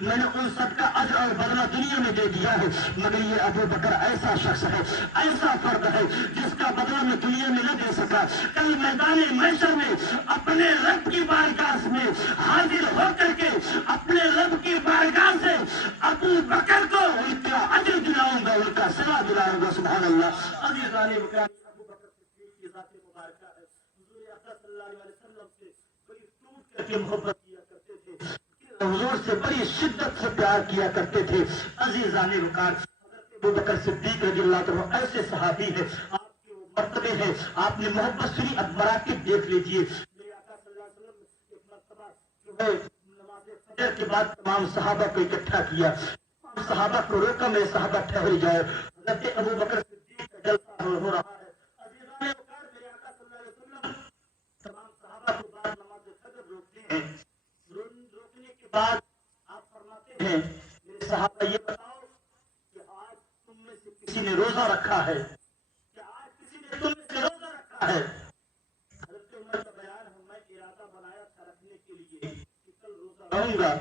میں نے ان سب کا اجر اور بدلہ دنیا میں دے دیا ہے، مگر یہ ابو بکر ایسا شخص ہے، ایسا فرد ہے جس کا بدلہ میں دنیا میں نہ دے سکا، کل میدان محشر میں اپنے رب کی بارگاہ میں حاضر ہو کر کے اپنے رب کی بارگاہ سے ابو بکر کو ان کا اجر دلاؤں گا، ان کا صلہ دلاؤں گا۔ سبحان اللہ۔ عزیزان مکرم، ابو بکر صدیق کی ذات مبارکہ ہے، حضور اقدس صلی اللہ علیہ وسلم سے بڑی ٹوٹ کر کے محبت کیا کرتے تھے، حضور سے بڑی شدت سے پیار کیا کرتے تھے۔ عزیزان مکرم، ابو بکر صدیق رضی اللہ عنہ ایسے صحابی ہیں، آپ کے وہ مرتبے ہیں، آپ نے محبت سنی، اب مراکب دیکھ لیجئے۔ میرے آقا صلی اللہ علیہ وسلم ایک مرتبہ جو ہے نماز فجر کے بعد تمام صحابہ کو اکٹھا کیا، صحابہ کو روکا، میرے صحابہ ٹھہر جائے، حضرت ابو بکر صدیق کا جلسہ ہو رہا ہے۔ عزیزان وقار، میرے آقا صلی اللہ علیہ وسلم تمام صحابہ کو بعد نماز فجر روکتے ہیں، روکنے کے بعد آپ فرماتے ہیں میرے صحابہ یہ بتاؤ کہ آج تم میں سے کسی نے روزہ رکھا ہے، کہ آج کسی نے تم میں سے روزہ رکھا ہے؟ حضرت عمر کا بیان ہے، میں ارادہ بنایا تھا رکھنے کے لیے کہ کل روزہ رہوں گا،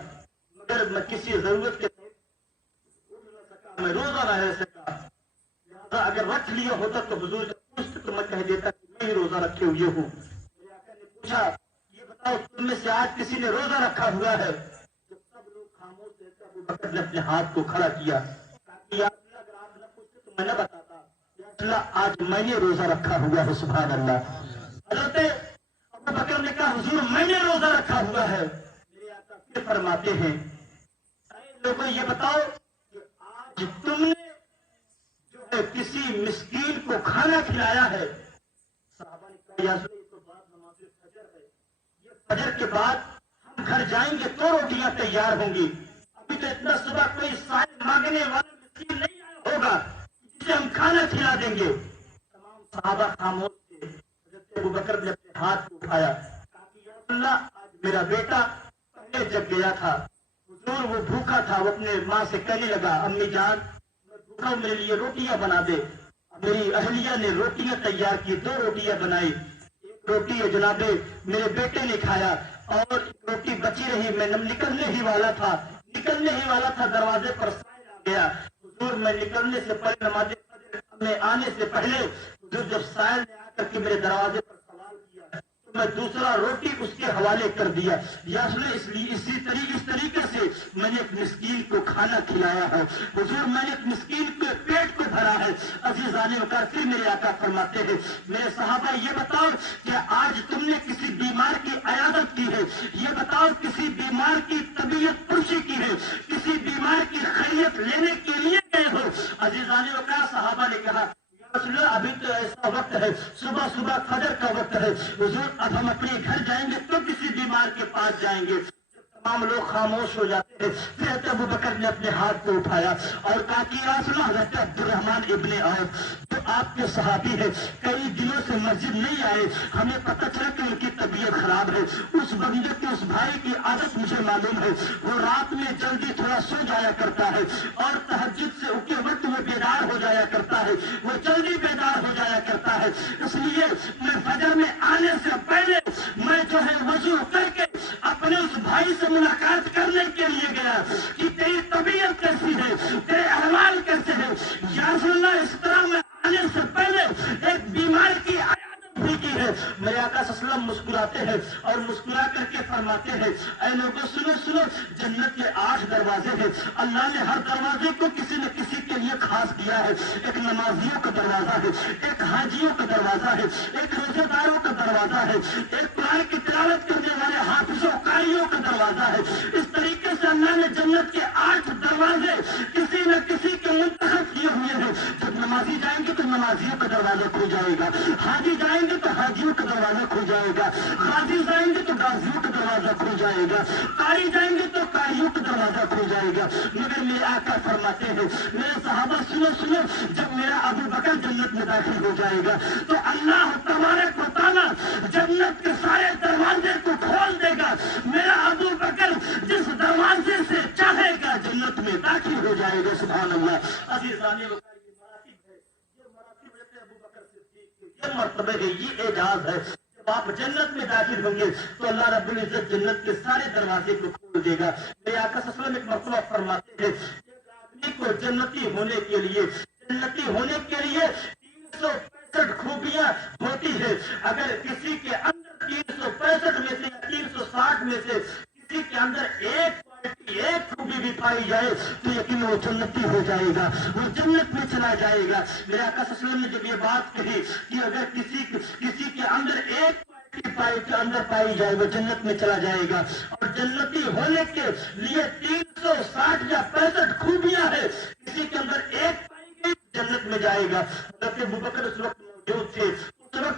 مگر میں کسی ضرورت کے میں روزہ نہ رہ سکا، لہذا اگر رکھ لیا ہوتا تو حضور سے پوچھتے تو میں کہہ دیتا کہ میں ہی روزہ رکھے ہوئے ہوں۔ میرے آقا نے پوچھا یہ بتاؤ تم میں سے آج کسی نے روزہ رکھا ہوا ہے؟ جب سب لوگ خاموش تھے تو ابو بکر نے اپنے ہاتھ کو کھڑا کیا، کہا کہ یا رسول اللہ اگر آپ نہ پوچھتے تو میں نہ بتاتا، یا رسول اللہ آج میں نے روزہ رکھا ہوا ہے۔ سبحان اللہ۔ حضرت ابو بکر نے کہا حضور میں نے روزہ رکھا ہوا ہے۔ میرے آقا پھر فرماتے ہیں اے لوگوں یہ بتاؤ تم نے جو ہے کسی مسکین کو کھانا کھلایا ہے؟ صحابہ نے کہا یا رسول اللہ یہ تو بعد نماز فجر ہے، یہ فجر کے بعد ہم گھر جائیں گے تو روٹیاں تیار ہوں گی، ابھی تو اتنا صبح کوئی سائل مانگنے والا مسکین نہیں آیا ہوگا جسے ہم کھانا کھلا دیں گے۔ تمام صحابہ خاموش تھے۔ حضرت ابو بکر نے اپنے ہاتھ کو اٹھایا، کہا کہ یا رسول اللہ آج میرا بیٹا پہلے جگ گیا تھا، حضور وہ بھوکا تھا، وہ اپنے ماں سے کہنے لگا امی جان میں بھوکا ہوں، میرے لیے روٹیاں بنا دے۔ میری اہلیہ نے روٹیاں تیار کی، 2 روٹیاں بنائی، ایک روٹی جناب میرے بیٹے نے کھایا اور ایک روٹی بچی رہی، میں نکلنے ہی والا تھا دروازے پر سائل آ گیا، حضور میں نکلنے سے پہلے نماز فجر میں آنے سے پہلے حضور جب سائل نے آ کر کے میرے دروازے پر سوال کیا تو میں دوسرا روٹی اس کے حوالے کر دیا، یا اس طریقے سے میں نے ایک مسکین کو کھانا کھلایا ہے، حضور میں نے ایک مسکین کے پیٹ کو بھرا ہے۔ عزیزان وقار، پھر میرے آقا فرماتے ہیں میرے صحابہ یہ بتاؤ کہ آج تم نے کسی بیمار کی عیادت کی ہے، یہ بتاؤ کسی بیمار کی طبیعت پرسی کی ہے، کسی بیمار کی خیریت لینے کے لیے گئے ہو؟ عزیزان وقار، صحابہ نے کہا رسول اللہ ابھی تو ایسا وقت ہے، صبح فجر کا وقت ہے، حضور اب ہم اپنے گھر جائیں گے تو کسی بیمار کے پاس جائیں گے۔ تمام لوگ خاموش ہو جاتے ہیں، پھر حضرت ابو بکر نے اپنے ہاتھ کو اٹھایا اور کہا کہ یا رسول اللہ حضرت عبد الرحمن ابن عوف جو آپ کے صحابی ہے کئی دنوں سے مسجد نہیں آئے، ہمیں پتہ چلا کہ ان کی طبیعت خراب ہے، اس بندے کی اس بھائی کی عادت مجھے معلوم ہے، وہ رات میں جلدی تھوڑا سو جایا کرتا ہے اور تہجد سے کے وقت وہ بیدار ہو جایا کرتا ہے، وہ جلدی بیدار ہو جایا کرتا ہے، اس لیے میں فجر میں آنے سے پہلے میں جو ہے وضو کر کے اپنے اس بھائی سے ملاقات کرنے کے لیے گیا کہ تیری طبیعت کیسی ہے، تیرے احوال کیسے ہیں۔ یا رسول اللہ اس طرح میں آنے سے پہلے ایک بیمار کی عیادت بھی کی ہے۔ میرے آقا صلی اللہ علیہ وسلم مسکراتے ہیں اور مسکرا کر کے فرماتے ہیں اے لوگوں سنو، جنت کے 8 دروازے ہیں، اللہ نے ہر دروازے کو کسی نہ کسی کے لیے خاص کیا ہے، ایک نمازیوں کا دروازہ ہے، ایک حاجیوں کا دروازہ ہے، ایک روزے داروں کا دروازہ ہے، ایک قرآن کی تلاوت کرنے والے حافظوں قاریوں کا دروازہ ہے۔ اس طریقے سے اللہ نے جنت کے 8 دروازے کسی نہ کسی کے منتخب کیے ہوئے ہیں۔ جب نمازی جائیں گے تو نمازیوں کا دروازہ کھل جائے گا، حاجی جائیں گے تو حاجیوں کا دروازہ کھل جائے گا، غازی جائیں گے تو غازیوں کا دروازہ کھل جائے گا، قاری جائیں گے تو قاریوں کا دروازہ کھل جائے گا۔ مگر میرے آقا فرماتے ہیں میرے صحابہ سنو، جب میرا ابو بکر جنت میں داخل ہو جائے گا تو اللہ تبارک و تعالیٰ جنت کے سارے دروازے کو کھول دے گا، میرا ابو بکر جس دروازے سے چاہے گا جنت میں داخل ہو جائے گا۔ سبحان اللہ۔ عزیزان وقار، یہ مراتب ہے، یہ مراتب رہتے ابو بکر صدیق کے، یہ مرتبہ ہے، یہ اعجاز ہے۔ جب آپ جنت میں داخل ہوں گے تو اللہ رب العزت جنت کے سارے دروازے کو کھول دے گا۔ میرے آقا صلی اللہ علیہ وسلم ایک مرتبہ فرماتے ہیں ایک آدمی کو جنتی ہونے کے لیے 365 خوبیاں ہوتی ہے۔ اگر کسی کے اندر 365 میں سے یا 360 میں سے کسی کے اندر ایک خوبی بھی پائی جائے تو یقین وہ جنتی ہو جائے گا، وہ جنت میں چلا جائے گا۔ میرے آقا صلی اللہ علیہ وسلم نے جب یہ بات کہی کہ اگر کسی کے اندر ایک پائی جائے وہ جنت میں چلا جائے گا، اور جنتی ہونے کے لیے 360 یا 65 خوبیاں ہیں، کسی کے اندر ایک پائی گئی جنت میں جائے گا۔ حضرت ابوبکر اس وقت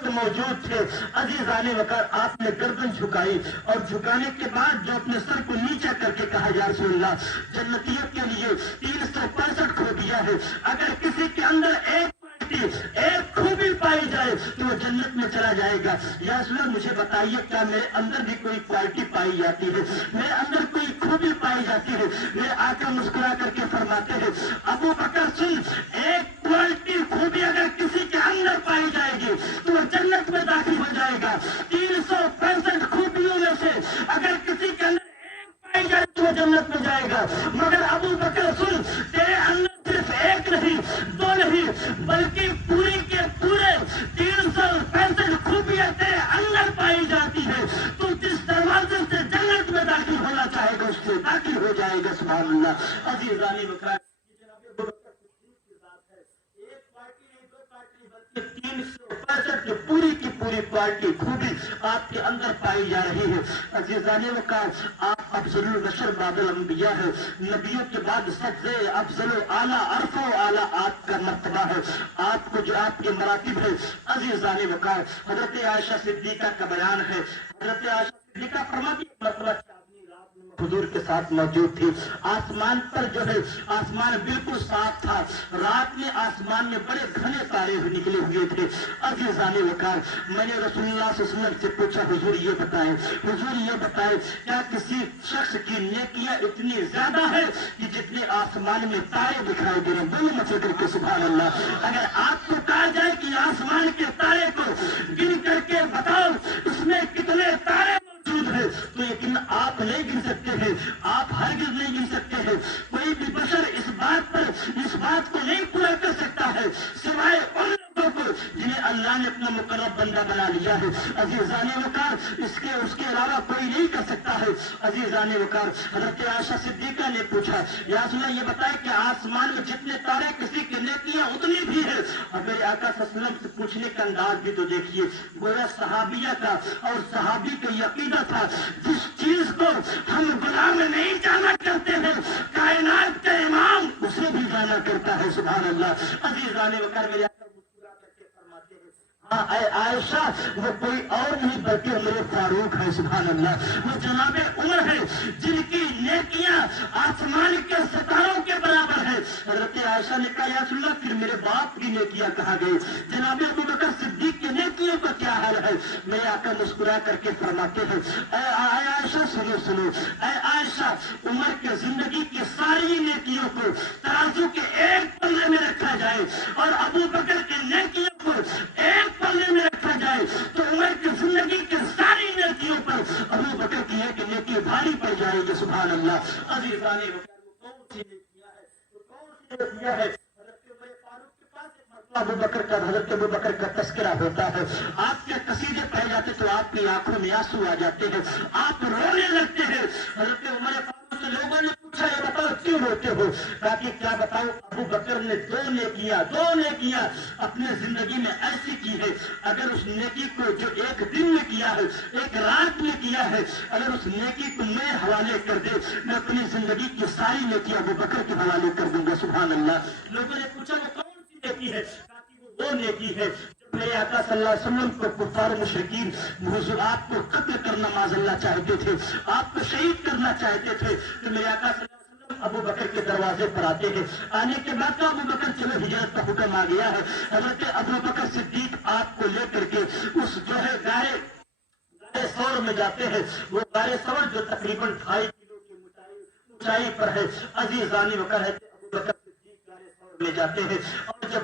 موجود تھے۔ عزیزان وقار آپ نے گردن جھکائی اور جھکانے کے بعد جو اپنے سر کو نیچے کر کے کہا یا رسول اللہ جنتیوں کے لیے 365 خوبیاں ہیں، اگر کسی کے اندر ایک خوبی پائی جائے تو وہ جنت میں چلا جائے گا۔ یا رسول اللہ مجھے بتائیے کیا میرے اندر بھی کوئی کوالٹی پائی جاتی ہے، میرے اندر کوئی خوبی پائی جاتی ہے؟ میرے آقا مسکرا کر کے فرماتے ہیں ابو بکر سن، ایک کوالٹی خوبی اگر کسی کے اندر پائی جائے گی تو وہ جنت میں داخل ہو جائے گا۔ 365 خوبیوں میں سے اگر کسی کے اندر ایک پائی جائے تو وہ جنت میں جائے گا۔ مگر ابو بکر سن، تیرے اندر صرف ایک نہیں، دو نہیں، بلکہ پوری کے پورے 365 خوبیاں تیرے اندر پائی جاتی ہے۔ تو جس دروازے سے جنت میں داخل ہونا چاہے گا اس سے داخل ہو جائے گا۔ سبحان اللہ۔ عزیزانی وقار بلکہ 365 کی پوری پارٹی خوبی آپ کے اندر پائی جا رہی ہے۔ عزیزان وقار آپ افضل البشر بعد الانبیاء ہے، نبیوں کے بعد سب سے افضل و اعلیٰ عرف و اعلیٰ آپ کا مرتبہ ہے، آپ کو جو آپ کے مراتب ہے۔ عزیزان وقار حضرت عائشہ صدیقہ کا بیان ہے، حضرت عائشہ صدیقہ فرماتی ہے حضور کے ساتھ موجود تھی، آسمان پر جو ہے آسمان بالکل صاف تھا، رات میں آسمان میں بڑے گھنے تارے نکلے ہوئے تھے۔ عزیزان وقار میں نے رسول اللہ صلی اللہ علیہ وسلم سے پوچھا حضور یہ بتائیں کیا کسی شخص کی نیکیاں اتنی زیادہ ہے کہ جتنے آسمان میں تارے دکھائی دے رہے ہیں؟ دونوں مچل کر کے سبحان اللہ۔ اگر آپ کو کہا جائے کہ آسمان کے تارے کو گن کر کے بتاؤ اس میں کتنے تارے موجود ہے تو یقین آپ نہیں گن سکتے ہیں، آپ ہرگز نہیں گن سکتے ہیں۔ کوئی بھی بشر اس بات کو نہیں پورا کر سکتا ہے سوائے ان لوگوں کو جنہیں اللہ نے اپنا مقرب بندہ بنا لیا ہے۔ عزیزان وقار اس کے علاوہ کوئی نہیں کر سکتا ہے۔ عزیزان وقار حضرت عائشہ صدیقہ نے پوچھا یا رسول اللہ یہ بتائے کہ آسمان میں جتنے تارے کسی کی نیکیاں اتنی بھی ہے؟ اور میرے آقا صلی اللہ علیہ وسلم سے پوچھنے کا انداز بھی تو دیکھیے، گویا صحابیہ کا اور صحابی کا عقیدہ تھا جس چیز کو ہم غلام نہیں جانا کرتے ہیں کائنات کا امام اسے بھی جانا کرتا ہے۔ سبحان اللہ۔ عزیزان وقار میرے آقا مسکرا کر کے فرماتے ہیں ہاں اے عائشہ وہ کوئی اور نہیں بلکہ عمر فاروق ہے۔ سبحان اللہ۔ وہ جناب عمر ہے جن کی نیکیاں آسمان کے ستاروں کے برابر ہے۔ حضرت عائشہ نے کہا یا رسول اللہ پھر میرے باپ کی نیکیاں کہاں گئی؟ جناب ابوبکر صدیق کی نیکیوں کا کیا حال ہے؟ میرے آقا مسکرا کر کے فرماتے ہیں اے عائشہ سنو اے عائشہ، عمر کے زندگی کی ساری نیکیوں کو ترازو کے ایک پلے میں رکھا جائے اور ابوبکر کی نیکیوں کو ایک پلے میں رکھا جائے تو عمر کی زندگی کی ساری نیکیوں پر ابوبکر کی ایک نیکی بھاری پڑ جائے گی۔ سبحان اللہ۔ عزیزان کون سی نیکیاں ہے؟ حضرت ابوبکر کا تذکرہ ہوتا ہے، آپ کے قصیدے پڑھے جاتے تو آپ کی آنکھوں میں آنسو آ جاتے ہیں، آپ رونے لگتے ہیں۔ حضرت عمر فاروق سے لوگوں نے پوچھا یہ بتاؤ کیوں روتے ہو؟ تاکہ کیا بتاؤ ابوبکر نے دو نیکیاں اپنے زندگی میں ایسی کی ہے، اگر اس نیکی کو جو ایک دن میں کیا ہے ایک رات میں کیا ہے اگر اس نیکی کو میں حوالے کر دے میں اپنی زندگی کی ساری نیکیاں ابوبکر کے حوالے کر دوں گا۔ سبحان اللہ۔ لوگوں نے پوچھا وہ کون سی نیکی ہے؟ وہ نیکی ہے جب میرے آقا صلی اللہ علیہ وسلم کو کفار مشرکین آپ کو قتل کرنا معاذ اللہ چاہتے تھے، آپ کو شہید کرنا چاہتے تھے تو میرے آقا صلی اللہ علیہ وسلم ابو بکر کے دروازے پر آتے ہیں۔ آنے کے بعد تو ابو بکر چلو ہجرت کا حکم آ گیا ہے، حضرت ابو بکر صدیق آپ کو لے کر کے اس جو ہے غار ثور میں جاتے ہیں۔ وہ غار ثور جو تقریباً 2.5 کلو کی اونچائی پر ہے۔ عزیزانی وقار ہے ابو بکر صدیق غار ثور میں جاتے ہیں اور جب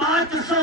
500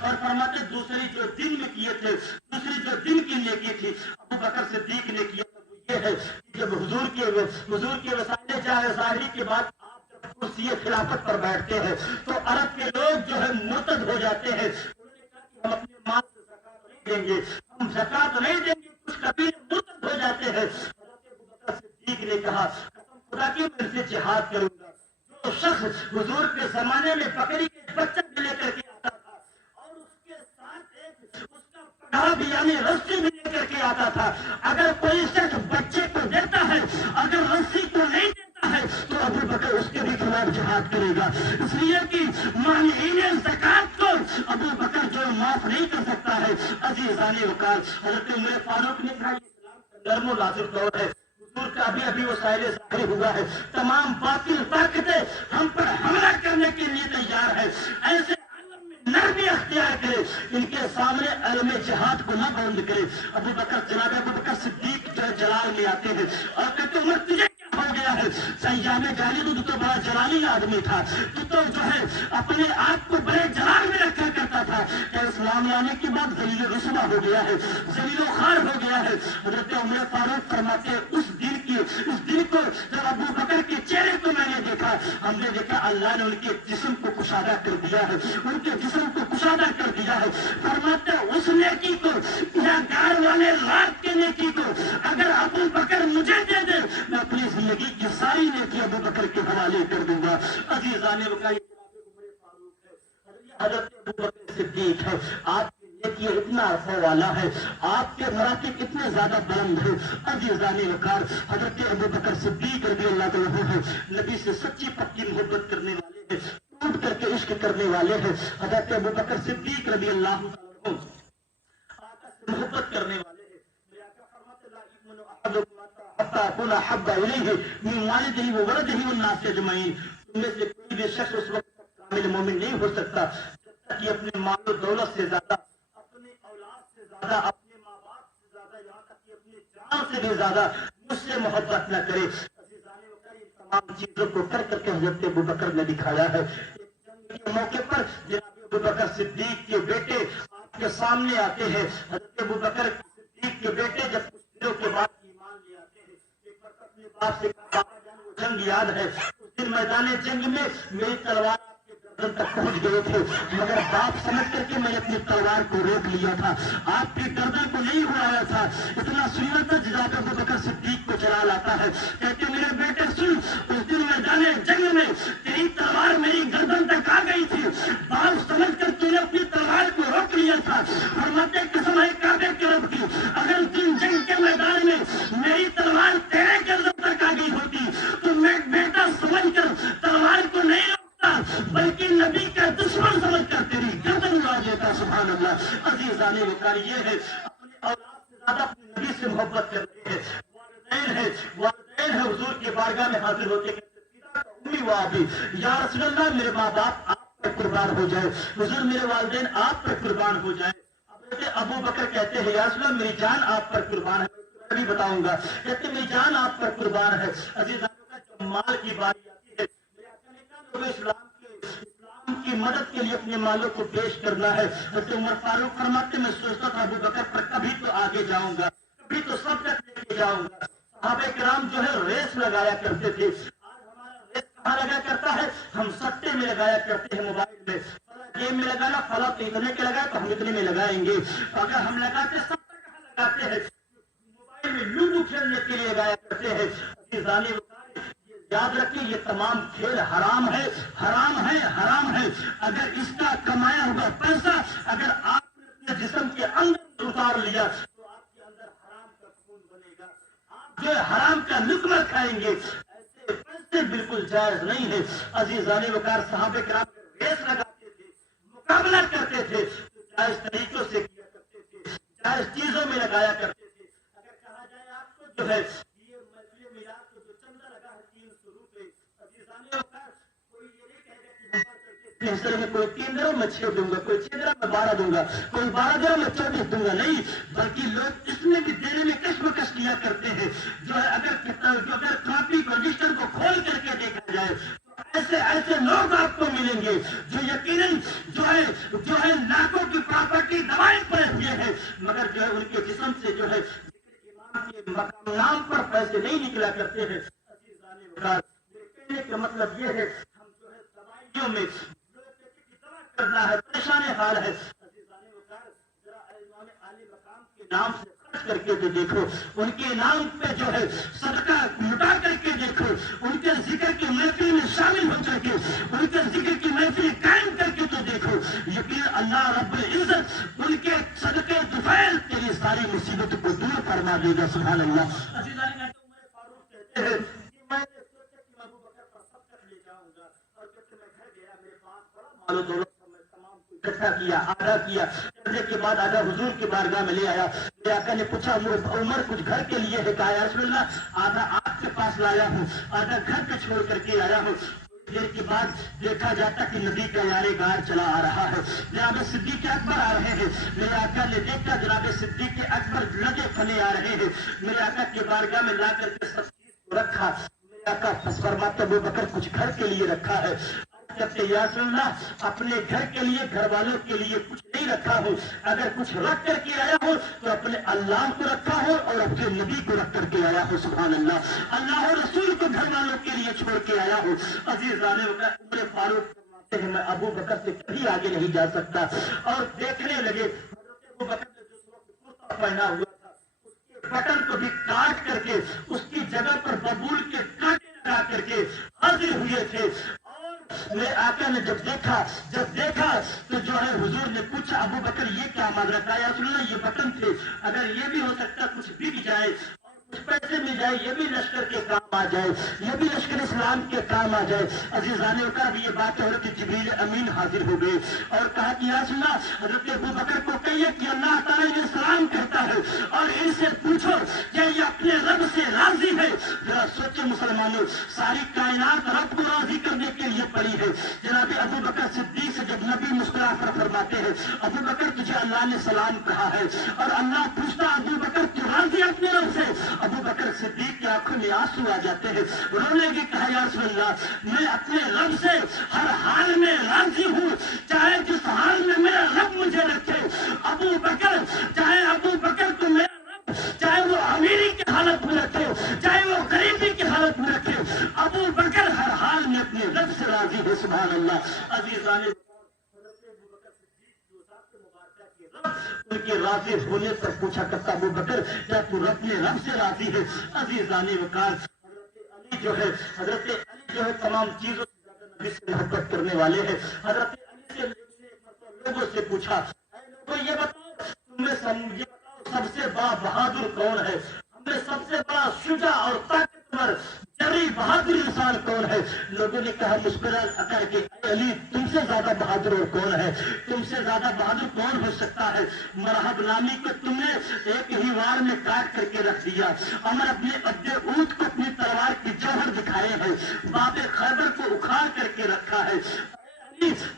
اور فرماتے دوسری جو دن میں کیے تھے، دوسری جو دن کی نیکی تھی ابو بکر صدیق نے کیا تھا، وہ یہ ہے کہ جب حضور کے وسائل جاہ ظاہری کے بعد آپ جب کرسی خلافت پر بیٹھتے ہیں تو عرب کے لوگ جو ہے مرتد ہو جاتے ہیں. انہوں نے کہا کہ ہم اپنے مال سے زکات نہیں دیں گے، ہم زکات نہیں دیں گے، کچھ قبیلے مرتد ہو جاتے ہیں. حضرت ابو بکر صدیق نے کہا قسم خدا کی میں ان سے جہاد کروں گا. جو شخص حضور کے زمانے میں بکری کے بچے بھی لے کر کے آتا تھا اور اس کے ساتھ ایک اس کا پگڑا بھی یعنی رسی بھی لے کر کے آتا تھا، اگر کوئی شخص بچے کو دیتا ہے اگر رسی کو نہیں دیتا ہے تو ابو بکر اس کے بھی خلاف جہاد کرے گا. اس لیے کہ مانعین زکات کو ابو بکر جو معاف نہیں کر سکتا ہے. عزیزان وقار حضرت عمر فاروق نے کہا اسلام کا نرم و نازک دور ہے، حضور کا ابھی وسائل ظاہر ہوا ہے، تمام باطل طاقتیں ہم پر حملہ کرنے کے لیے تیار ہے. ایسے عالم میں نرمی اختیار کرے، ان کے سامنے علم جہاد کو نہ بند کرے. ابو بکر جناب ابو بکر صدیق جو جلال میں آتے ہیں اور کہتے عمر تجھے کیا ہو گیا ہے؟ سیام جاہلی تو بڑا جلالی آدمی تھا، تو جو ہے اپنے آپ کو بڑے جلال میں رکھا کرتا تھا، کہ اسلام لانے کے بعد ذلیل و رسوا ہو گیا ہے، ذلیل و خوار ہو گیا ہے. حضرت عمر فاروق فرماتے اس دن کو جب ابو بکر کے چہرے کو میں نے دیکھا، ہم نے دیکھا اللہ نے ان کے جسم کو کشادہ کر دیا ہے، ان کے جسم کو کشادہ کر دیا ہے. فرماتے اس نیکی کو یا گار والے رات کے نیکی کو اگر ابو بکر مجھے دے دے میں اپنی زندگی کی ساری نیکی ابو بکر کے حوالے کر دوں گا. عزیزان وقار حضرت ابو بکر صدیق ہے، آپ کی نیکی اتنا عرصہ والا ہے، آپ کے مراتب اتنے زیادہ بلند ہے. عزیزان وقار حضرت ابو بکر صدیق رضی اللہ عنہ ہے، نبی سے سچی پکی محبت کرنے والے ہیں، ٹوٹ کر کے عشق کرنے والے ہیں. حضرت ابو بکر صدیق رضی اللہ عنہ آقا سے محبت کرنے والے ہیں. میرے آقا فرماتے لا یؤمن احدکم حتی اکون احب الیہ من والدہ وولدہ والناس اجمعین. تم میں سے کوئی بھی شخص اس وقت کامل مومن نہیں ہو سکتا جب تک کہ اپنے مال و دولت سے زیادہ، اپنی اولاد سے زیادہ، اپنے ماں باپ سے زیادہ، یہاں تک کہ اپنی جان سے بھی زیادہ مجھ سے محبت نہ کرے. عزیزان وقار یہ تمام چیزوں کو کر کر کے حضرت ابو بکر نے دکھایا ہے. ایک جنگ کے موقع پر جناب ابو بکر صدیق کے بیٹے آپ کے سامنے آتے ہیں. حضرت ابو بکر صدیق کے بیٹے جب کچھ دنوں کے بعد ایمان لے آتے ہیں، ایک وقت اپنے باپ سے کہا بابا جان وہ جنگ یاد ہے، اس دن میدان جنگ میں میری تلوار تک پہنچ گئے تھے، مگر باپ سمجھ کر کے میں نے اپنی تلوار کو روک لیا تھا، آپ کی گردن کو نہیں اڑایا تھا. اتنا سننا تھا جناب ابو بکر صدیق کو چلا لاتا ہے، کہتے میرے بیٹے سن اس دن میدان جنگ میں تیری تلوار میری گردن تک آ گئی تھی، باپ سمجھ کر تو نے اپنی تلوار کو روک لیا تھا. فرماتے قسم ہے کعبے کے رب کی اگر تم جنگ کے میدان میں میری تلوار تیرے گردن تک آ گئی ہوتی تو میں بیٹا سمجھ کر تلوار کو نہیں بلکہ نبی کا دشمن سمجھ کر تیری گردن اڑا دیتا. سبحان اللہ. عزیزان وقار یہ ہے اپنے اولاد سے زیادہ اپنے نبی سے محبت کرتے ہیں. والدین ہیں حضور کی بارگاہ میں حاضر ہوتے ہیں، امی و ابی یا رسول اللہ میرے ماں باپ آپ پر قربان ہو جائے، حضور میرے والدین آپ پر قربان ہو جائے. ابو بکر کہتے ہیں یا رسول اللہ میری جان آپ پر قربان ہے، میں بھی بتاؤں گا. کہتے میری جان آپ پر قربان ہے. عزیزان وقار جب مال کی باری آتی ہے اسلام کی مدد کے لیے اپنے مالوں کو پیش کرنا ہے. حضرت عمر فاروق فرماتے میں سوچتا تھا ابو بکر پر کبھی تو آگے جاؤں گا، کبھی تو سب تک لے کے جاؤں گا. صحابہ کرام جو ہے ریس لگایا کرتے تھے. آج ہمارا ریس کہاں لگا کرتا ہے؟ ہم سٹے میں لگایا کرتے ہیں، موبائل میں فلاں گیم میں لگانا، فلاں تو اتنے کے لگائے تو ہم اتنے میں لگائیں گے. اگر ہم لگاتے سٹا کہاں لگاتے ہیں؟ موبائل میں لوڈو کھیلنے کے لیے لگایا کرتے ہیں. عزیزان وقار یاد رکھیں یہ تمام کھیل حرام ہے، حرام ہے، حرام ہے. اگر اس کا کمایا ہوا پیسہ اگر آپ نے اپنے جسم کے اندر اتار لیا تو آپ کے اندر حرام کا خون بنے گا، آپ جو حرام کا لقمہ کھائیں گے. ایسے پیسے بالکل جائز نہیں ہے. عزیزان وقار صحابہ کرام ریس لگاتے تھے، مقابلہ کرتے تھے تو جائز طریقوں سے کیا کرتے تھے، جائز چیزوں میں لگایا کرتے تھے. اگر کہا جائے آپ کو جو ہے سلسلے میں کوئی 3 دنوں میں 6 دوں گا، کوئی 6 دنوں میں 12 دوں گا، کوئی 12 دنوں میں 24 دوں گا، نہیں بلکہ لوگ اس میں بھی دینے میں کشمکش کیا کرتے ہیں. جو ہے اگر کاپی کو رجسٹر کو کھول کر کے دیکھا جائے تو ایسے لوگ آپ کو ملیں گے جو یقیناً جو ہے لاکھوں کی پراپرٹی دبائے پڑے ہوئے ہیں، مگر جو ہے ان کے جسم سے جو ہے کے مقام نام پر پیسے نہیں نکلا کرتے ہیں۔ عزیزان وقار، کہنے کا مطلب یہ ہے ہم جو ہے دوائیوں میں کرنا ہے، پریشان حال ہے۔ عزیزان وقار، ذرا امام عالی مقام کے نام سے خرچ کر کے تو دیکھو، ان کے نام پہ جو ہے صدقہ لٹا کر کے دیکھو، ان کے ذکر کی محفل میں شامل ہو کر کے، ان کے ذکر کی محفل قائم کر کے تو دیکھو، یقین اللہ رب العزت ان کے صدقے طفیل تیری ساری مصیبت کو دور فرما دے گا۔ سبحان اللہ۔ عزیزان عمر فاروق کہتے ہیں کہ میں نے سوچا کہ ابو بکر پر سبق لے جاؤں گا، اور جب میں گھر گیا میرے پاس بڑا مال و دولت اکٹھا کیا، آدھا کیا، کرنے کے بعد آدھا حضور کی بارگاہ میں لے آیا۔ میرے آقا نے پوچھا عمر کچھ گھر کے لیے ہے؟ کہا یا رسول اللہ آدھا آپ کے پاس لایا ہوں، آدھا گھر پہ چھوڑ کر کے آیا ہوں۔ دیر کے بعد دیکھا جاتا کہ ندی کا یارے گار چلا آ رہا ہے، جناب صدیق اکبر آ رہے ہیں۔ میرے آقا نے دیکھا جناب صدیق اکبر لگے پھنے آ رہے ہیں، میرے آقا کی بارگاہ میں لا کر کے سب چیز کو رکھا۔ میرے آقا فرماتے ابو بکر کچھ گھر کے لیے رکھا ہے؟ یا رسول اللہ اپنے گھر کے لیے، گھر والوں کے لیے کچھ نہیں رکھا ہو، اگر کچھ رکھ کر کے آیا ہو تو اپنے اللہ کو رکھا ہو اور اپنے نبی کو رکھ کر کے آیا ہو۔ سبحان اللہ، اللہ اور رسول کو گھر والوں کے لیے چھوڑ کے آیا ہو۔ عزیزان عمر فاروق فرماتے ہیں میں ابو بکر سے کبھی آگے نہیں جا سکتا، اور دیکھنے لگے حضرت ابو بکر نے جس وقت کرتا پہنا ہوا تھا اس کے بٹن کو بھی کاٹ کر کے اس کی جگہ پر ببول کے کاٹے لگا کر کے حاضر ہوئے تھے۔ میرے آقا نے جب دیکھا تو جو ہے حضور نے پوچھا ابو بکر یہ کیا مانگ رہا تھا؟ یا رسول اللہ یہ بٹن تھے، اگر یہ بھی ہو سکتا کچھ بک جائے اور کچھ پیسے مل جائے، یہ بھی لشکر کے کام آ جائے، یہ بھی لشکر اسلام کے کام آ جائے۔ عزیزان کا بھی یہ بات ہو رہی تھی، جبریل امین حاضر ہو گئے اور کہا کہ یا رسول اللہ حضرت ابو بکر کو کہیے کہ اللہ تعالیٰ انہیں سلام کرتا ہے اور ان سے پوچھو کہ یہ اپنے رب سے راضی ہے۔ ذرا سوچے مسلمانوں، ساری کائنات رب کو راضی کرنے کے لیے پڑی ہے۔ جناب ابو بکر صدیق سے جب نبی مسکرا کر فرماتے ہیں ابو بکر تجھے اللہ نے سلام کہا ہے، اور اللہ پوچھتا ابو بکر تو راضی اپنے رب سے؟ ابو بکر صدیق کی آنکھوں میں آنسو آ جاتے ہیں، رونے کی کہا یا رسول اللہ میں اپنے رب سے ہر حال میں راضی ہوں، چاہے جس حال میں میرا رب مجھے رکھے۔ ابو بکر چاہے ابو بکر کو میرا رب چاہے وہ امیری کی حالت میں رکھے، چاہے وہ غریبی کی حالت میں رکھے، ابو بکر ہر حال میں اپنے رب سے راضی ہے۔ سبحان اللہ۔ عزیزان ان کے راضی ہونے پر پوچھا کرتا ابو بکر کیا تو اپنے رب سے راضی ہے؟ عزیزان وقار، حضرت علی جو ہے تمام چیزوں سے زیادہ نبی سے محبت کرنے والے ہیں۔ حضرت علی سے لوگوں سے پوچھا اے لوگوں یہ بتاؤ تم میں سب سے بڑا بہادر کون ہے؟ ہم میں سب سے بڑا شجاع اور طاقتور جری بہادر انسان کون ہے؟ لوگوں نے کہا مسکرا کر کے اے علی تم سے زیادہ بہادر اور کون ہے؟ تم سے زیادہ بہادر کون ہو سکتا ہے؟ مرحب نامی کو تم نے ایک ہی وار میں کاٹ کر کے رکھ دیا، عمر اپنے عبد اونٹ کو اپنی تلوار کی جوہر دکھائے ہیں، باب خیبر کو اکھاڑ کر کے رکھا ہے۔